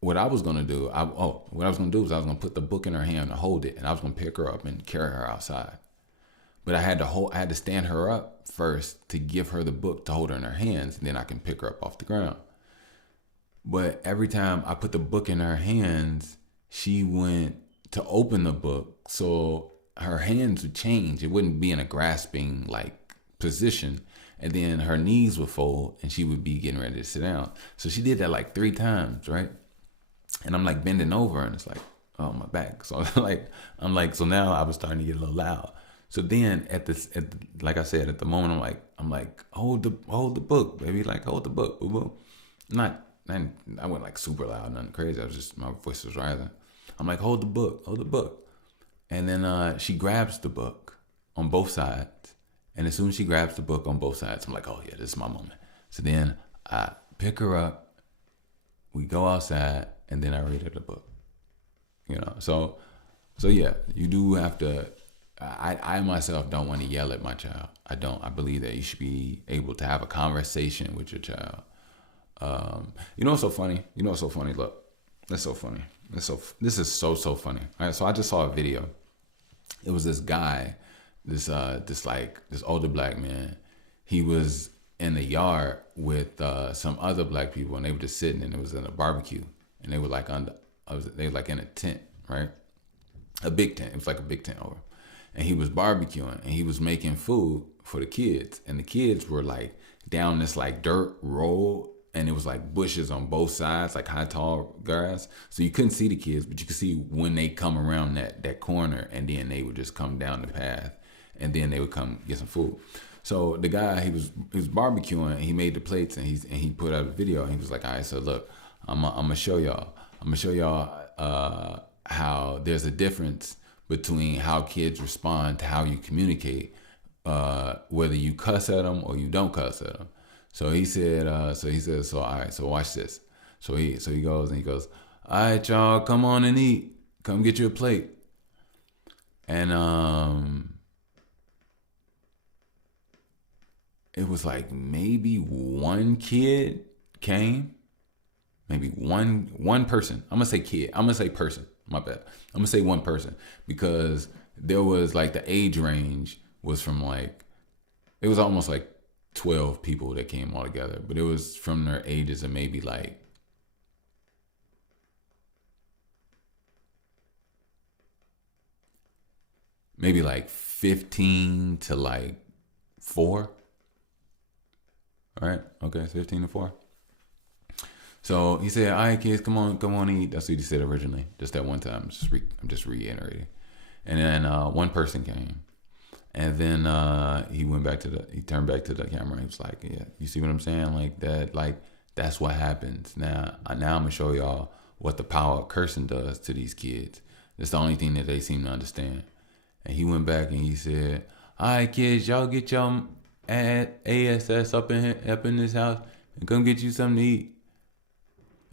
what I was gonna do, what I was gonna do was I was gonna put the book in her hand and hold it, and I was gonna pick her up and carry her outside. But I had to stand her up first to give her the book to hold her in her hands, and then I can pick her up off the ground. But every time I put the book in her hands, she went to open the book, so her hands would change. It wouldn't be in a grasping like position, and then her knees would fold, and she would be getting ready to sit down. So she did that like 3 times, right? And I'm like bending over, and it's like, oh, my back. So so now I was starting to get a little loud. So then like I said, at the moment, I'm like, hold the book, baby, like hold the book, boo boo. And I went like super loud, nothing crazy. My voice was rising. I'm like, hold the book. And then she grabs the book on both sides. And as soon as she grabs the book on both sides, I'm like, oh yeah, this is my moment. So then I pick her up, we go outside, and then I read her the book. You know, so yeah, you do have to. I myself don't want to yell at my child. I don't. I believe that you should be able to have a conversation with your child. You know what's so funny? Look, that's so funny. This is so funny. All right, so I just saw a video. It was this guy, this older black man. He was in the yard with some other black people, and they were just sitting, and it was in a barbecue, and they were like they were like in a tent, right? A big tent. It was like a big tent over, and he was barbecuing, and he was making food for the kids, and the kids were like down this like dirt road. And it was like bushes on both sides, like high, tall grass. So you couldn't see the kids, but you could see when they come around that corner, and then they would just come down the path, and then they would come get some food. So the guy, he was barbecuing, and he made the plates, and he put out a video, and he was like, all right, so look, I'm gonna show y'all. How there's a difference between how kids respond to how you communicate, whether you cuss at them or you don't cuss at them. So he said, so all right, so watch this. So he goes, all right, y'all, come on and eat. Come get you a plate. And it was like maybe one kid came, maybe one person. I'm gonna say kid. I'm gonna say person. My bad. I'm gonna say one person because there was like the age range was from like it was almost like 12 people that came all together, but it was from their ages of maybe like 15 to like 4. All right, okay, 15 to 4. So he said, "All right, kids, come on, eat." That's what he said originally. Just that one time. I'm just reiterating. And then one person came, and then he turned back to the camera. And he was like, "Yeah, you see what I'm saying? Like that, like that's what happens. Now I'm gonna show y'all what the power of cursing does to these kids. That's the only thing that they seem to understand." And he went back and he said, "All right, kids, y'all get your ass up in this house and come get you something to eat."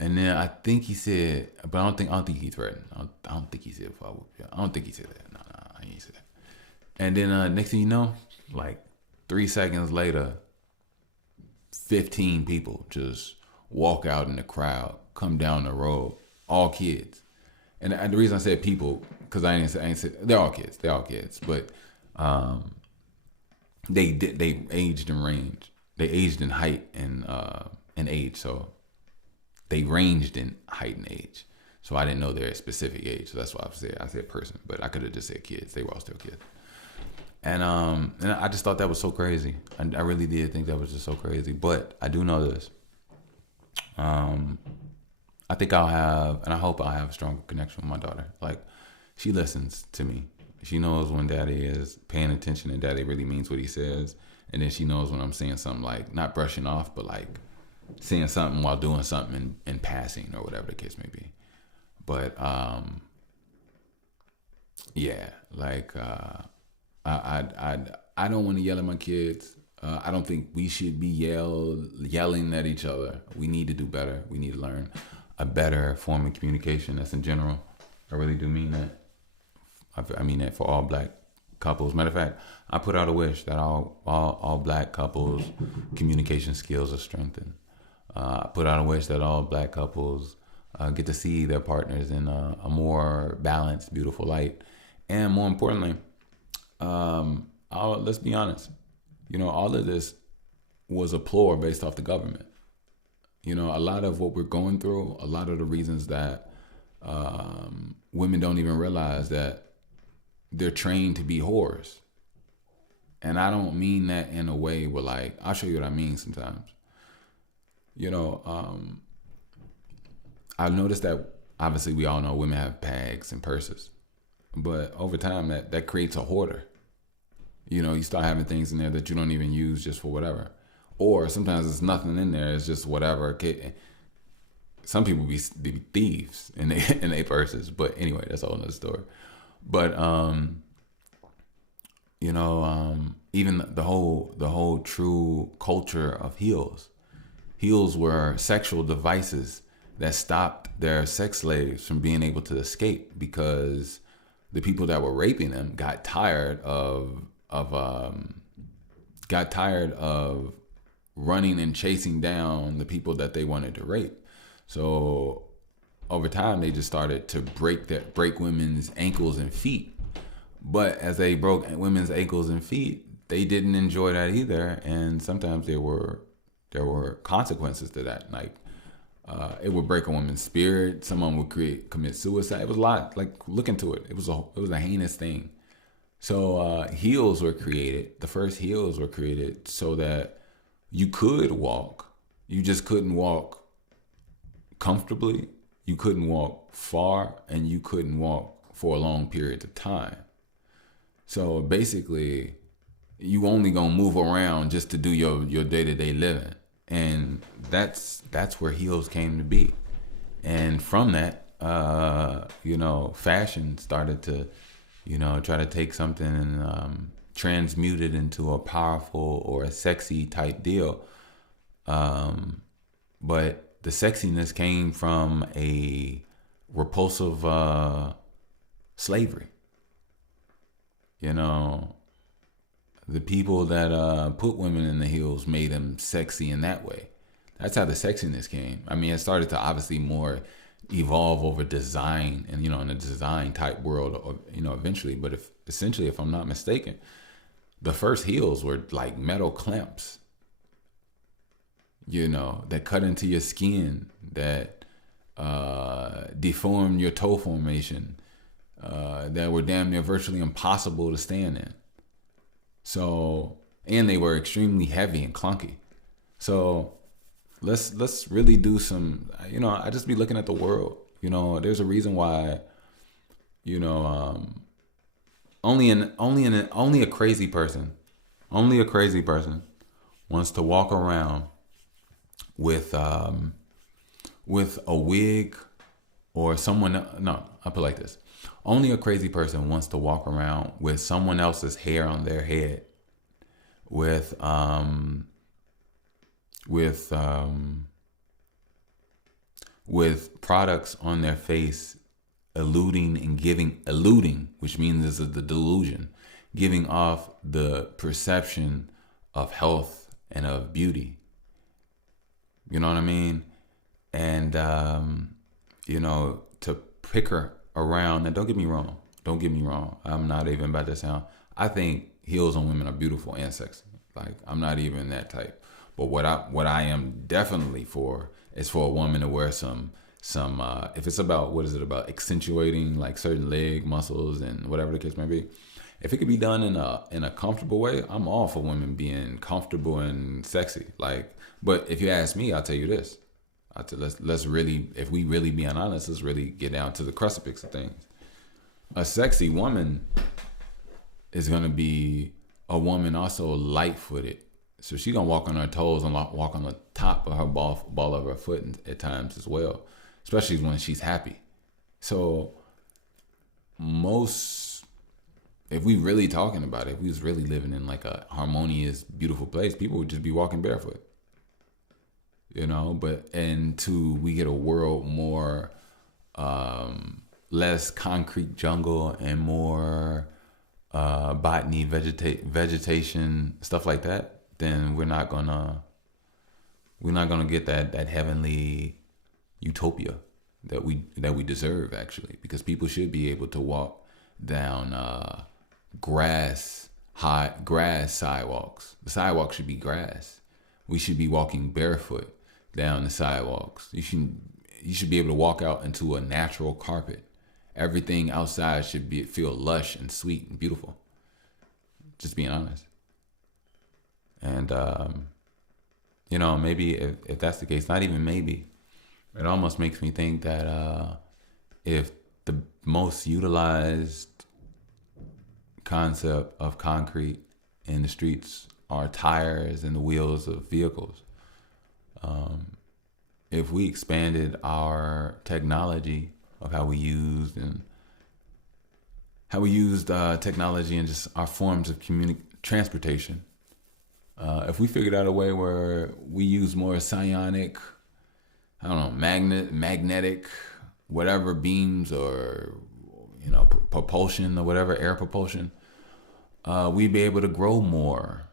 And then I think he said, but I don't think he threatened. I don't think he said, I don't think he said that. No, he ain't said that. And then next thing you know, like 3 seconds later, 15 people just walk out in the crowd, come down the road, all kids. And the reason I said people, because I ain't say they're all kids, but they aged in range, they aged in height and age, so. They ranged in height and age. So I didn't know their specific age. So that's why I said person. But I could have just said kids. They were all still kids. And I just thought that was so crazy. I really did think that was just so crazy. But I do know this. I think I'll have, and I hope I'll have a stronger connection with my daughter. Like, she listens to me. She knows when daddy is paying attention and daddy really means what he says. And then she knows when I'm saying something like, not brushing off, but like, saying something while doing something in passing or whatever the case may be. But yeah, like I don't want to yell at my kids. I don't think we should be yelling at each other. We need to do better. We need to learn a better form of communication. That's in general. I really do mean that. I mean that for all black couples. Matter of fact, I put out a wish that all black couples communication skills are strengthened. I put out a wish that all black couples get to see their partners in a more balanced, beautiful light. And more importantly, let's be honest, all of this was a ploy based off the government. A lot of what we're going through, a lot of the reasons that women don't even realize that they're trained to be whores. And I don't mean that in a way where like, I'll show you what I mean sometimes. I've noticed that obviously we all know women have bags and purses, but over time that creates a hoarder. You start having things in there that you don't even use just for whatever, or sometimes there's nothing in there. It's just whatever. Some people be thieves in their purses, but anyway, that's a whole nother story. But even the whole true culture of heels. Heels were sexual devices that stopped their sex slaves from being able to escape because the people that were raping them got tired of running and chasing down the people that they wanted to rape. So over time, they just started to break women's ankles and feet. But as they broke women's ankles and feet, they didn't enjoy that either, and sometimes there were consequences to that. Like it would break a woman's spirit. Someone would commit suicide. It was a lot. Like, look into it. It was a heinous thing. So heels were created. The first heels were created so that you could walk. You just couldn't walk comfortably. You couldn't walk far, and you couldn't walk for a long period of time. So basically, you only gonna move around just to do your day-to-day living. And that's where heels came to be. And from that, fashion started to, try to take something and transmute it into a powerful or a sexy type deal. But the sexiness came from a repulsive slavery. The people that put women in the heels made them sexy in that way. That's how the sexiness came. I mean, it started to obviously more evolve over design and, in a design type world, or, eventually. But if I'm not mistaken, the first heels were like metal clamps, that cut into your skin, that deformed your toe formation, that were damn near virtually impossible to stand in. So, and they were extremely heavy and clunky. So let's really do some, I just be looking at the world. There's a reason why, only a crazy person wants to walk around with a wig, or someone. No, I put it like this: only a crazy person wants to walk around with someone else's hair on their head, with products on their face, eluding, which means this is the delusion, giving off the perception of health and of beauty. You know what I mean? And to pick her around. And don't get me wrong. I'm not even about to sound. I think heels on women are beautiful and sexy. Like, I'm not even that type. But what I am definitely for is for a woman to wear some if it's about, what is it about, accentuating like certain leg muscles and whatever the case may be. If it could be done in a comfortable way, I'm all for women being comfortable and sexy. Like, but if you ask me, I'll tell you this. Let's really, if we really being honest, let's really get down to the crucifix of things. A sexy woman is gonna be a woman also light-footed. So she's gonna walk on her toes and walk on the top of her ball of her foot at times as well, especially when she's happy. So if we really talking about it, if we was really living in like a harmonious, beautiful place, people would just be walking barefoot. But we get a world more, less concrete jungle and more botany, vegetation, stuff like that, then we're not gonna get that heavenly utopia that we deserve, actually, because people should be able to walk down grass sidewalks. The sidewalk should be grass. We should be walking barefoot down the sidewalks. You should be able to walk out into a natural carpet. Everything outside should feel lush and sweet and beautiful. Just being honest. And maybe if that's the case, not even maybe, it almost makes me think that if the most utilized concept of concrete in the streets are tires and the wheels of vehicles, if we expanded our technology of how we used technology and just our forms of transportation, if we figured out a way where we use more psionic, magnetic, whatever beams, or propulsion, or whatever, air propulsion, we'd be able to grow more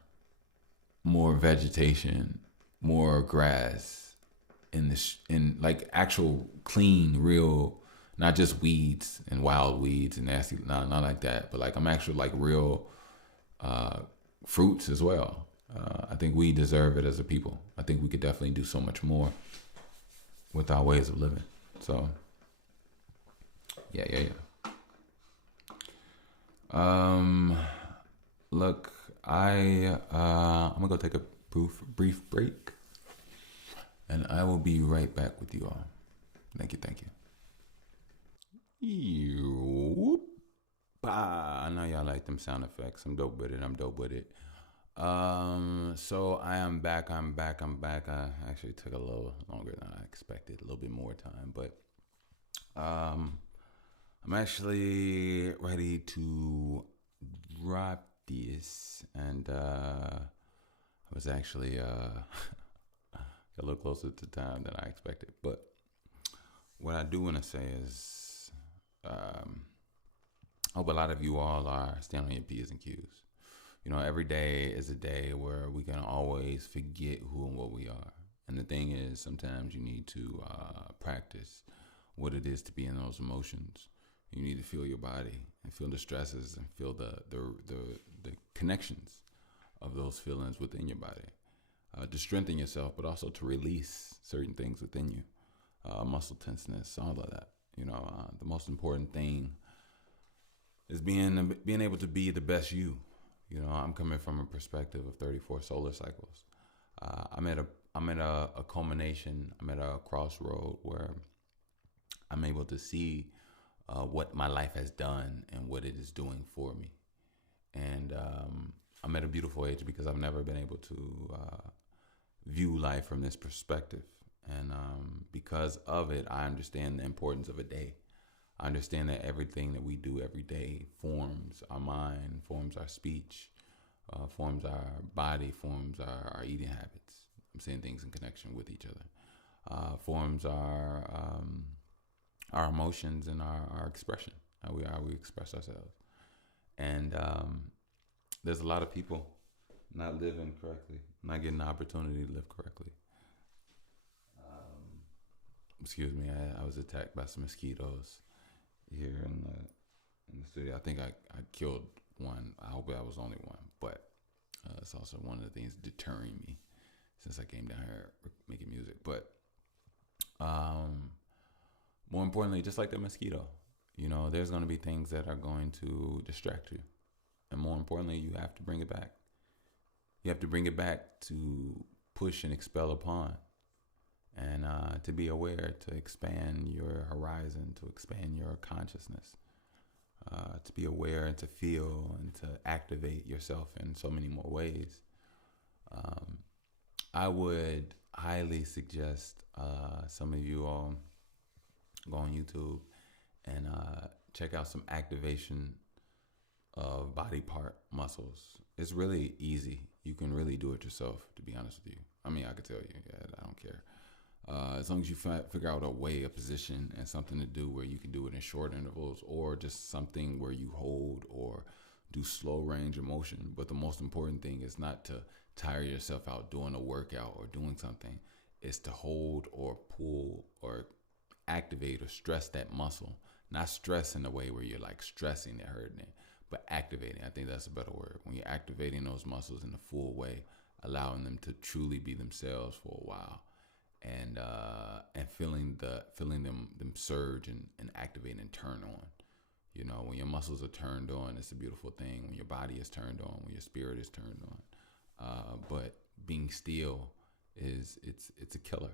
vegetation, more grass, in like actual clean, real, not just weeds and wild weeds and nasty, not like that, but like I'm actual like real fruits as well. I think we deserve it as a people. I think we could definitely do so much more with our ways of living. So yeah. Look, I'm gonna go take a brief break, and I will be right back with you all. Thank you. I know y'all like them sound effects. I'm dope with it. So I am back. I'm back. I actually took a little longer than I expected, a little bit more time, but I'm actually ready to drop this, and I was actually a little closer to time than I expected. But what I do want to say is, I hope a lot of you all are staying on your P's and Q's. Every day is a day where we can always forget who and what we are. And the thing is, sometimes you need to practice what it is to be in those emotions. You need to feel your body and feel the stresses and feel the connections of those feelings within your body, to strengthen yourself, but also to release certain things within you, muscle tenseness, all of that. The most important thing is being able to be the best you. I'm coming from a perspective of 34 solar cycles. I'm at a culmination. I'm at a crossroad where I'm able to see what my life has done and what it is doing for me. And I'm at a beautiful age because I've never been able to view life from this perspective. And because of it, I understand the importance of a day. I understand that everything that we do every day forms our mind, forms our speech, forms our body, forms our eating habits. I'm saying things in connection with each other. Forms our emotions and our expression, how we express ourselves. And there's a lot of people not living correctly, not getting the opportunity to live correctly. Excuse me, I was attacked by some mosquitoes here in the studio. I think I killed one. I hope that was only one, but it's also one of the things deterring me since I came down here making music. But more importantly, just like the mosquito, there's going to be things that are going to distract you. And more importantly, you have to bring it back. You have to bring it back to push and expel upon, and to be aware, to expand your horizon, to expand your consciousness, to be aware and to feel and to activate yourself in so many more ways. I would highly suggest some of you all go on YouTube and check out some activation of body part muscles. It's really easy. You can really do it yourself, to be honest with you. I mean, I could tell you, I don't care. As long as you figure out a way, a position, and something to do where you can do it in short intervals, or just something where you hold or do slow range of motion. But the most important thing is not to tire yourself out doing a workout or doing something. It's to hold or pull or activate or stress that muscle. Not stress in a way where you're like stressing it, hurting it, but activating. I think that's a better word. When you're activating those muscles in a full way, allowing them to truly be themselves for a while. And feeling them surge and activate and turn on. When your muscles are turned on, it's a beautiful thing. When your body is turned on, when your spirit is turned on. But being still it's a killer.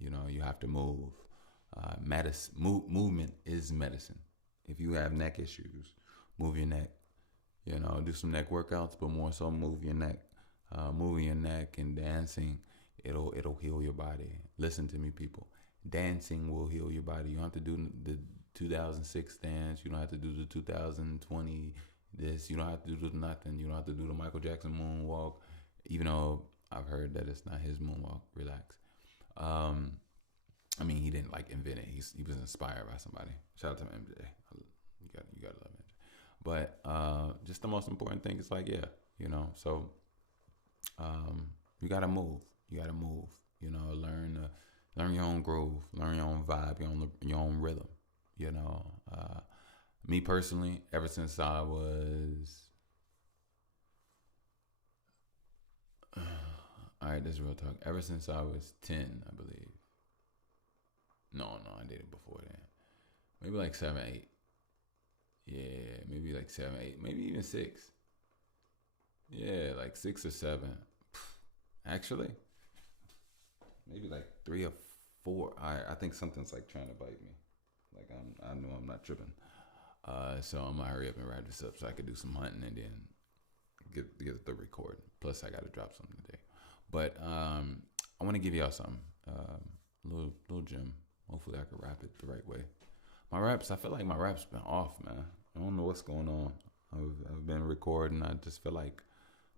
You have to move. Movement is medicine. If you have neck issues, move your neck. Do some neck workouts, but more so move your neck. Moving your neck and dancing, it'll heal your body. Listen to me, people. Dancing will heal your body. You don't have to do the 2006 dance. You don't have to do the 2020 this. You don't have to do nothing. You don't have to do the Michael Jackson moonwalk, even though I've heard that it's not his moonwalk. Relax. I mean, he didn't invent it. He was inspired by somebody. Shout out to MJ. You gotta love MJ. But just the most important thing is so you gotta move. You gotta move. Learn your own groove, learn your own vibe, your own rhythm. Me personally, ever since I was, all right, this is real talk. Ever since I was 10, I believe. No, I did it before then. Maybe 7, 8. Yeah, maybe 7, 8, maybe even 6. Yeah, 6 or 7. Actually, maybe 3 or 4. I think something's trying to bite me. I know I'm not tripping. So I'm gonna hurry up and wrap this up so I could do some hunting and then get the record. Plus I gotta drop something today. But I want to give y'all something, little gem. Hopefully I can rap it the right way. I feel like my rap's been off, man. I don't know what's going on. I've been recording. I just feel like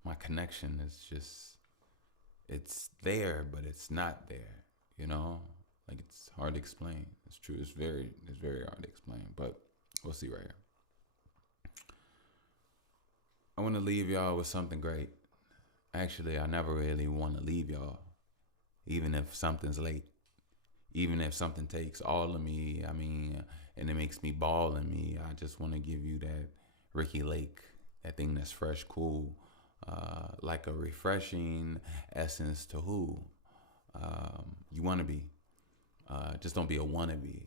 my connection is just, it's there, but it's not there. It's hard to explain. It's true. It's very hard to explain, but we'll see right here. I want to leave y'all with something great. Actually, I never really want to leave y'all, even if something's late. even if something takes all of me, I mean, and it makes me ball in me, I just want to give you that Ricky Lake, that thing that's fresh, cool, like a refreshing essence to who you want to be. Just don't be a wannabe.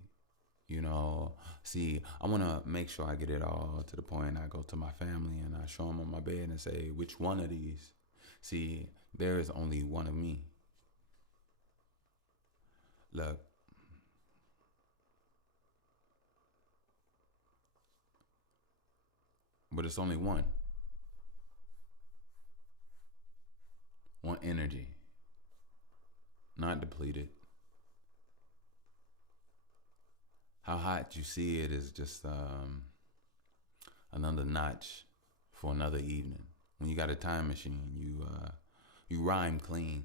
You know, see, I want to make sure I get it all to the point I go to my family and I show them on my bed and say, which one of these? See, there is only one of me. Look, but it's only one. One energy, not depleted. How hot you see it is just another notch for another evening. When you got a time machine, you rhyme clean,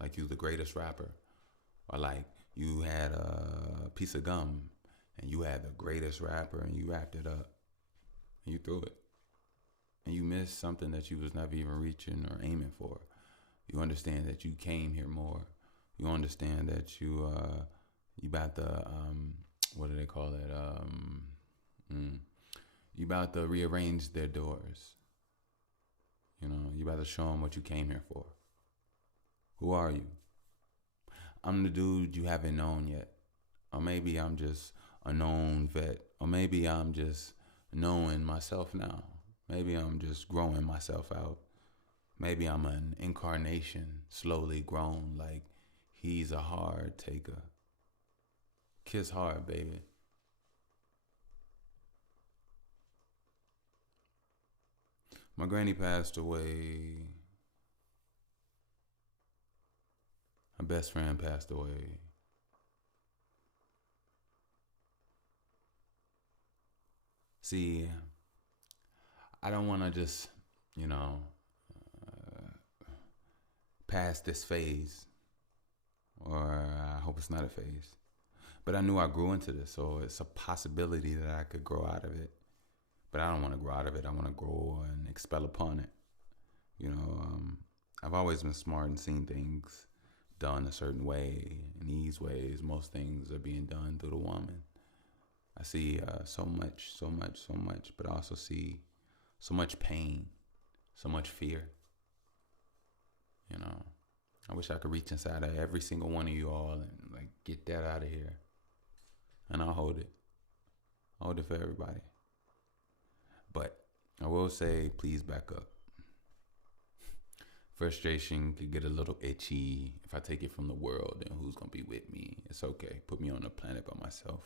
like you the greatest rapper, or like you had a piece of gum and you had the greatest rapper and you wrapped it up and you threw it and you missed something that you was never even reaching or aiming for. You understand that you came here more. You understand that you about to what do they call it? You about to rearrange their doors. You know, you about to show them what you came here for. Who are you? I'm the dude you haven't known yet. Or maybe I'm just a known vet. Or maybe I'm just knowing myself now. Maybe I'm just growing myself out. Maybe I'm an incarnation, slowly grown, like he's a hard taker. Kiss hard, baby. My granny passed away. My best friend passed away. See, I don't want to just, you know, pass this phase, or I hope it's not a phase. But I knew I grew into this, so it's a possibility that I could grow out of it. But I don't want to grow out of it. I want to grow and expel upon it. You know, I've always been smart and seen things done a certain way. In these ways, most things are being done through the woman. I see so much, but I also see so much pain, so much fear. You know, I wish I could reach inside of every single one of you all and like get that out of here. And I'll hold it. I'll hold it for everybody. But I will say, please back up. Frustration could get a little itchy. If I take it from the world, then who's going to be with me? It's okay. Put me on a planet by myself.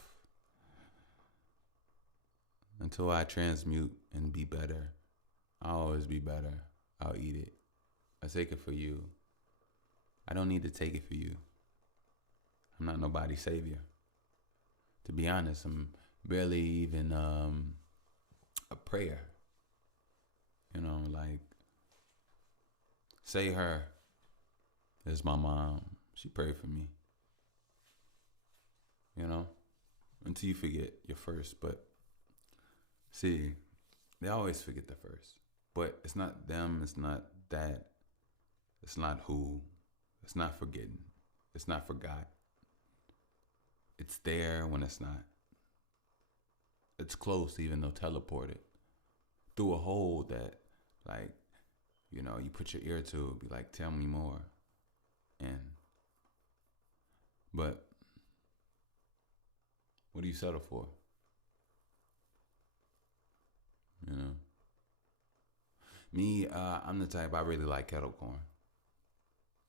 Until I transmute and be better, I'll always be better. I'll eat it. I take it for you. I don't need to take it for you. I'm not nobody's savior. To be honest, I'm barely even a prayer. You know, like, say her is my mom. She prayed for me. You know, until you forget your first. But see, they always forget the first. But it's not them. It's not that. It's not who. It's not forgetting. It's not forgot. It's there when it's not. It's close even though teleported. Through a hole that, like, you know, you put your ear to, be like, tell me more. But what do you settle for? You know? Me, I'm the type, I really like kettle corn.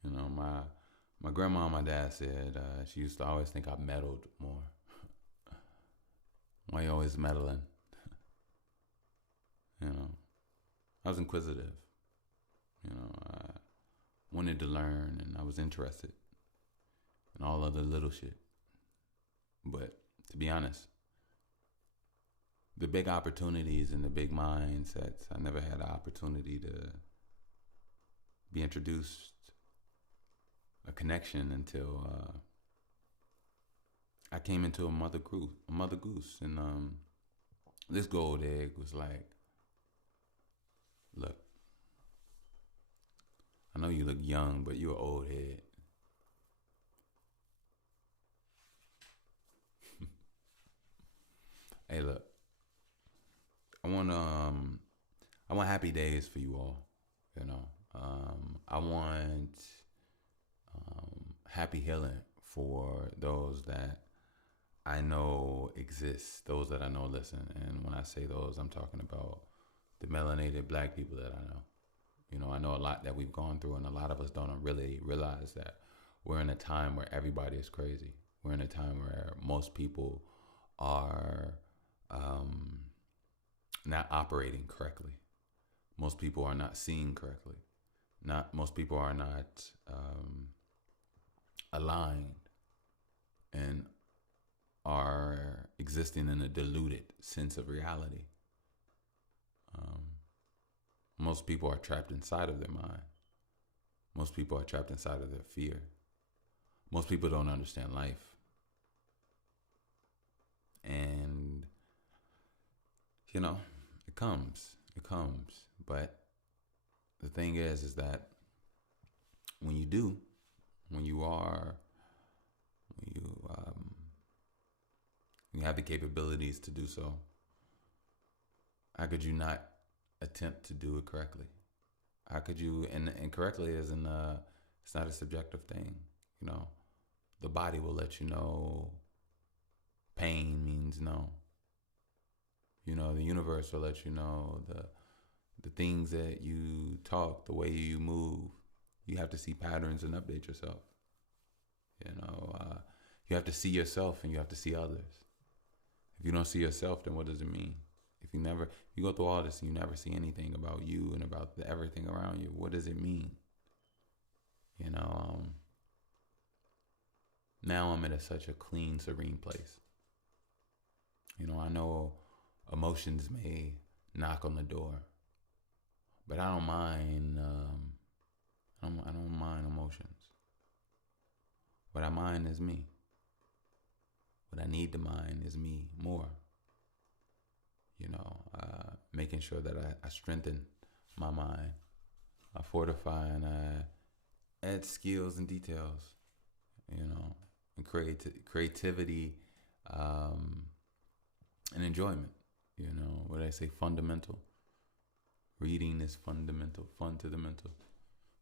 You know, my grandma and my dad said she used to always think I meddled more. Why you always meddling? You know, I was inquisitive. You know, I wanted to learn and I was interested in all of the little shit. But to be honest, the big opportunities and the big mindsets, I never had the opportunity to be introduced a connection until I came into a mother goose, and this gold egg was like, look, I know you look young, but you're an old head. Hey, look, I want I want happy days for you all. You know, I want happy healing for those that I know exist, those that I know listen. And when I say those, I'm talking about the melanated black people that I know. You know, I know a lot that we've gone through, and a lot of us don't really realize that we're in a time where everybody is crazy. We're in a time where most people are not operating correctly. Most people are not seeing correctly. Not most people are not aligned and are existing in a diluted sense of reality. Most people are trapped inside of their mind. Most people are trapped inside of their fear. Most people don't understand life. And, you know, it comes. But the thing is that when you do, when you have the capabilities to do so, how could you not attempt to do it correctly? How could you, and correctly is it's not a subjective thing, you know. The body will let you know pain means no. You know, the universe will let you know the things that you talk, the way you move. You have to see patterns and update yourself. You know, you have to see yourself and you have to see others. If you don't see yourself, then what does it mean? If you go through all this and you never see anything about you and about everything around you, what does it mean? You know, now I'm in such a clean, serene place. You know, I know emotions may knock on the door, but I don't mind. I don't mind emotions. What I mind is me. What I need to mind is me more. You know, making sure that I strengthen my mind, I fortify and I add skills and details. You know, and creativity, and enjoyment. You know, what I say, fundamental. Reading is fundamental, fun to the mental.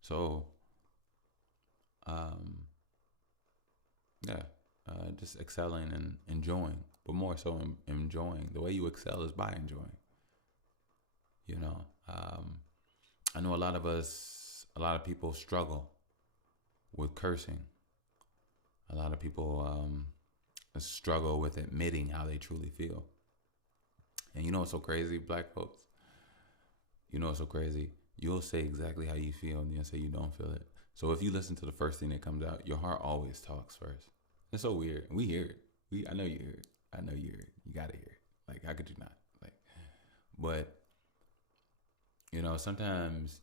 So, yeah, just excelling and enjoying, but more so enjoying. The way you excel is by enjoying. You know, I know a lot of people struggle with cursing. A lot of people struggle with admitting how they truly feel. And you know what's so crazy, black folks? You know what's so crazy? You'll say exactly how you feel and you'll say you don't feel it. So if you listen to the first thing that comes out, your heart always talks first. It's so weird. We hear it. I know you hear it. I know you hear it. You gotta hear it. Like, how could you not? Like, but you know, sometimes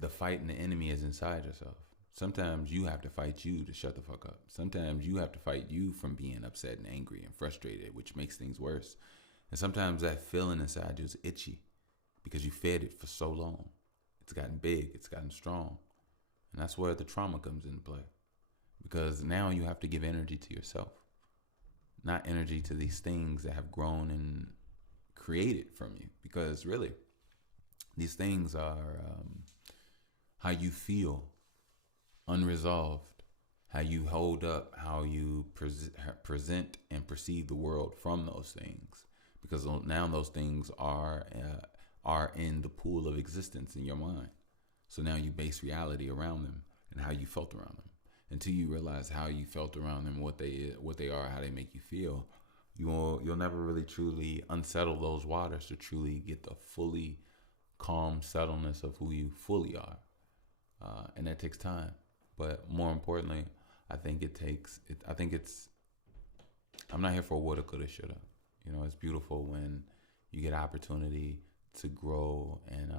the fight and the enemy is inside yourself. Sometimes you have to fight you to shut the fuck up. Sometimes you have to fight you from being upset and angry and frustrated, which makes things worse. And sometimes that feeling inside you is itchy because you fed it for so long. It's gotten big. It's gotten strong. And that's where the trauma comes into play. Because now you have to give energy to yourself, not energy to these things that have grown and created from you. Because really, these things are how you feel, unresolved, how you hold up, how you present and perceive the world from those things. Because now those things are in the pool of existence in your mind. So now you base reality around them and how you felt around them. Until you realize how you felt around them, what they are, how they make you feel, you'll never really truly unsettle those waters to truly get the fully calm settledness of who you fully are, and that takes time. But more importantly, I think it takes. I think it's. I'm not here for woulda, coulda, shoulda. You know, it's beautiful when you get opportunity to grow, and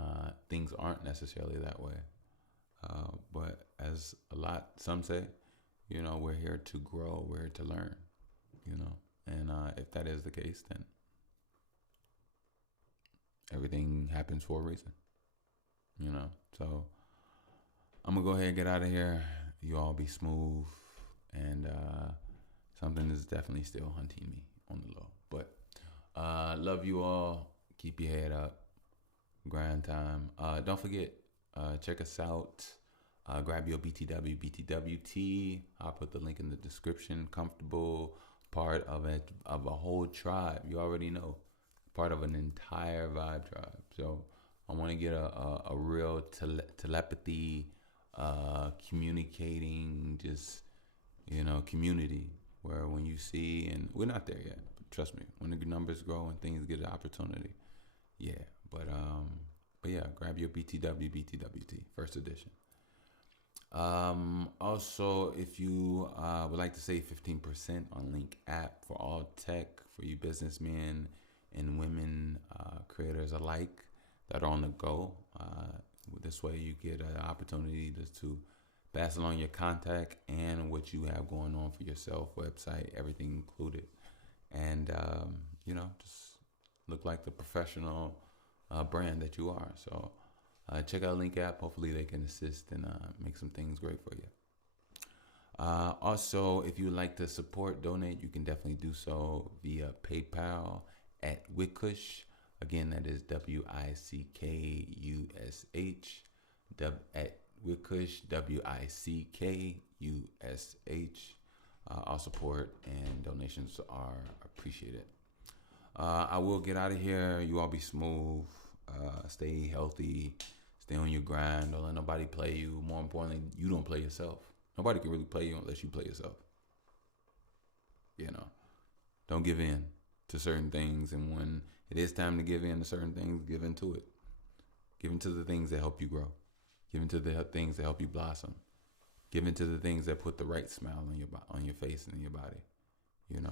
things aren't necessarily that way. But as some say, you know, we're here to grow, we're here to learn, you know, and if that is the case, then everything happens for a reason, you know. So I'm gonna go ahead and get out of here. You all be smooth, and something is definitely still hunting me on the low. But Love you all. Keep your head up. Grind time. Don't forget, check us out. Grab your BTW, BTWT. I'll put the link in the description. Comfortable, part of a whole tribe. You already know, part of an entire vibe tribe. So I want to get a real telepathy, communicating, just community where when you see, and we're not there yet, but trust me, when the numbers grow and things get an opportunity, yeah. But yeah, grab your BTW, BTWT, first edition. Also, if you would like to save 15% on Link app for all tech, for you businessmen and women creators alike that are on the go, this way you get an opportunity to pass along your contact and what you have going on for yourself, website, everything included. And, just look like the professional brand that you are. So check out Link app. Hopefully they can assist and make some things great for you. Also, if you would like to support, donate, you can definitely do so via PayPal at Wickush. Again, that is WICKUSH at Wickush, WICKUSH. All support and donations are appreciated. I will get out of here. You all be smooth. Stay healthy. Stay on your grind. Don't let nobody play you. More importantly, you don't play yourself. Nobody can really play you unless you play yourself. Don't give in to certain things. And when it is time to give in to certain things, give in to it. Give in to the things that help you grow. Give in to the things that help you blossom. Give in to the things that put the right smile on your face and in your body. And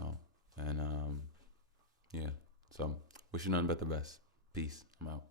yeah. So wish you nothing but the best. Peace. I'm out.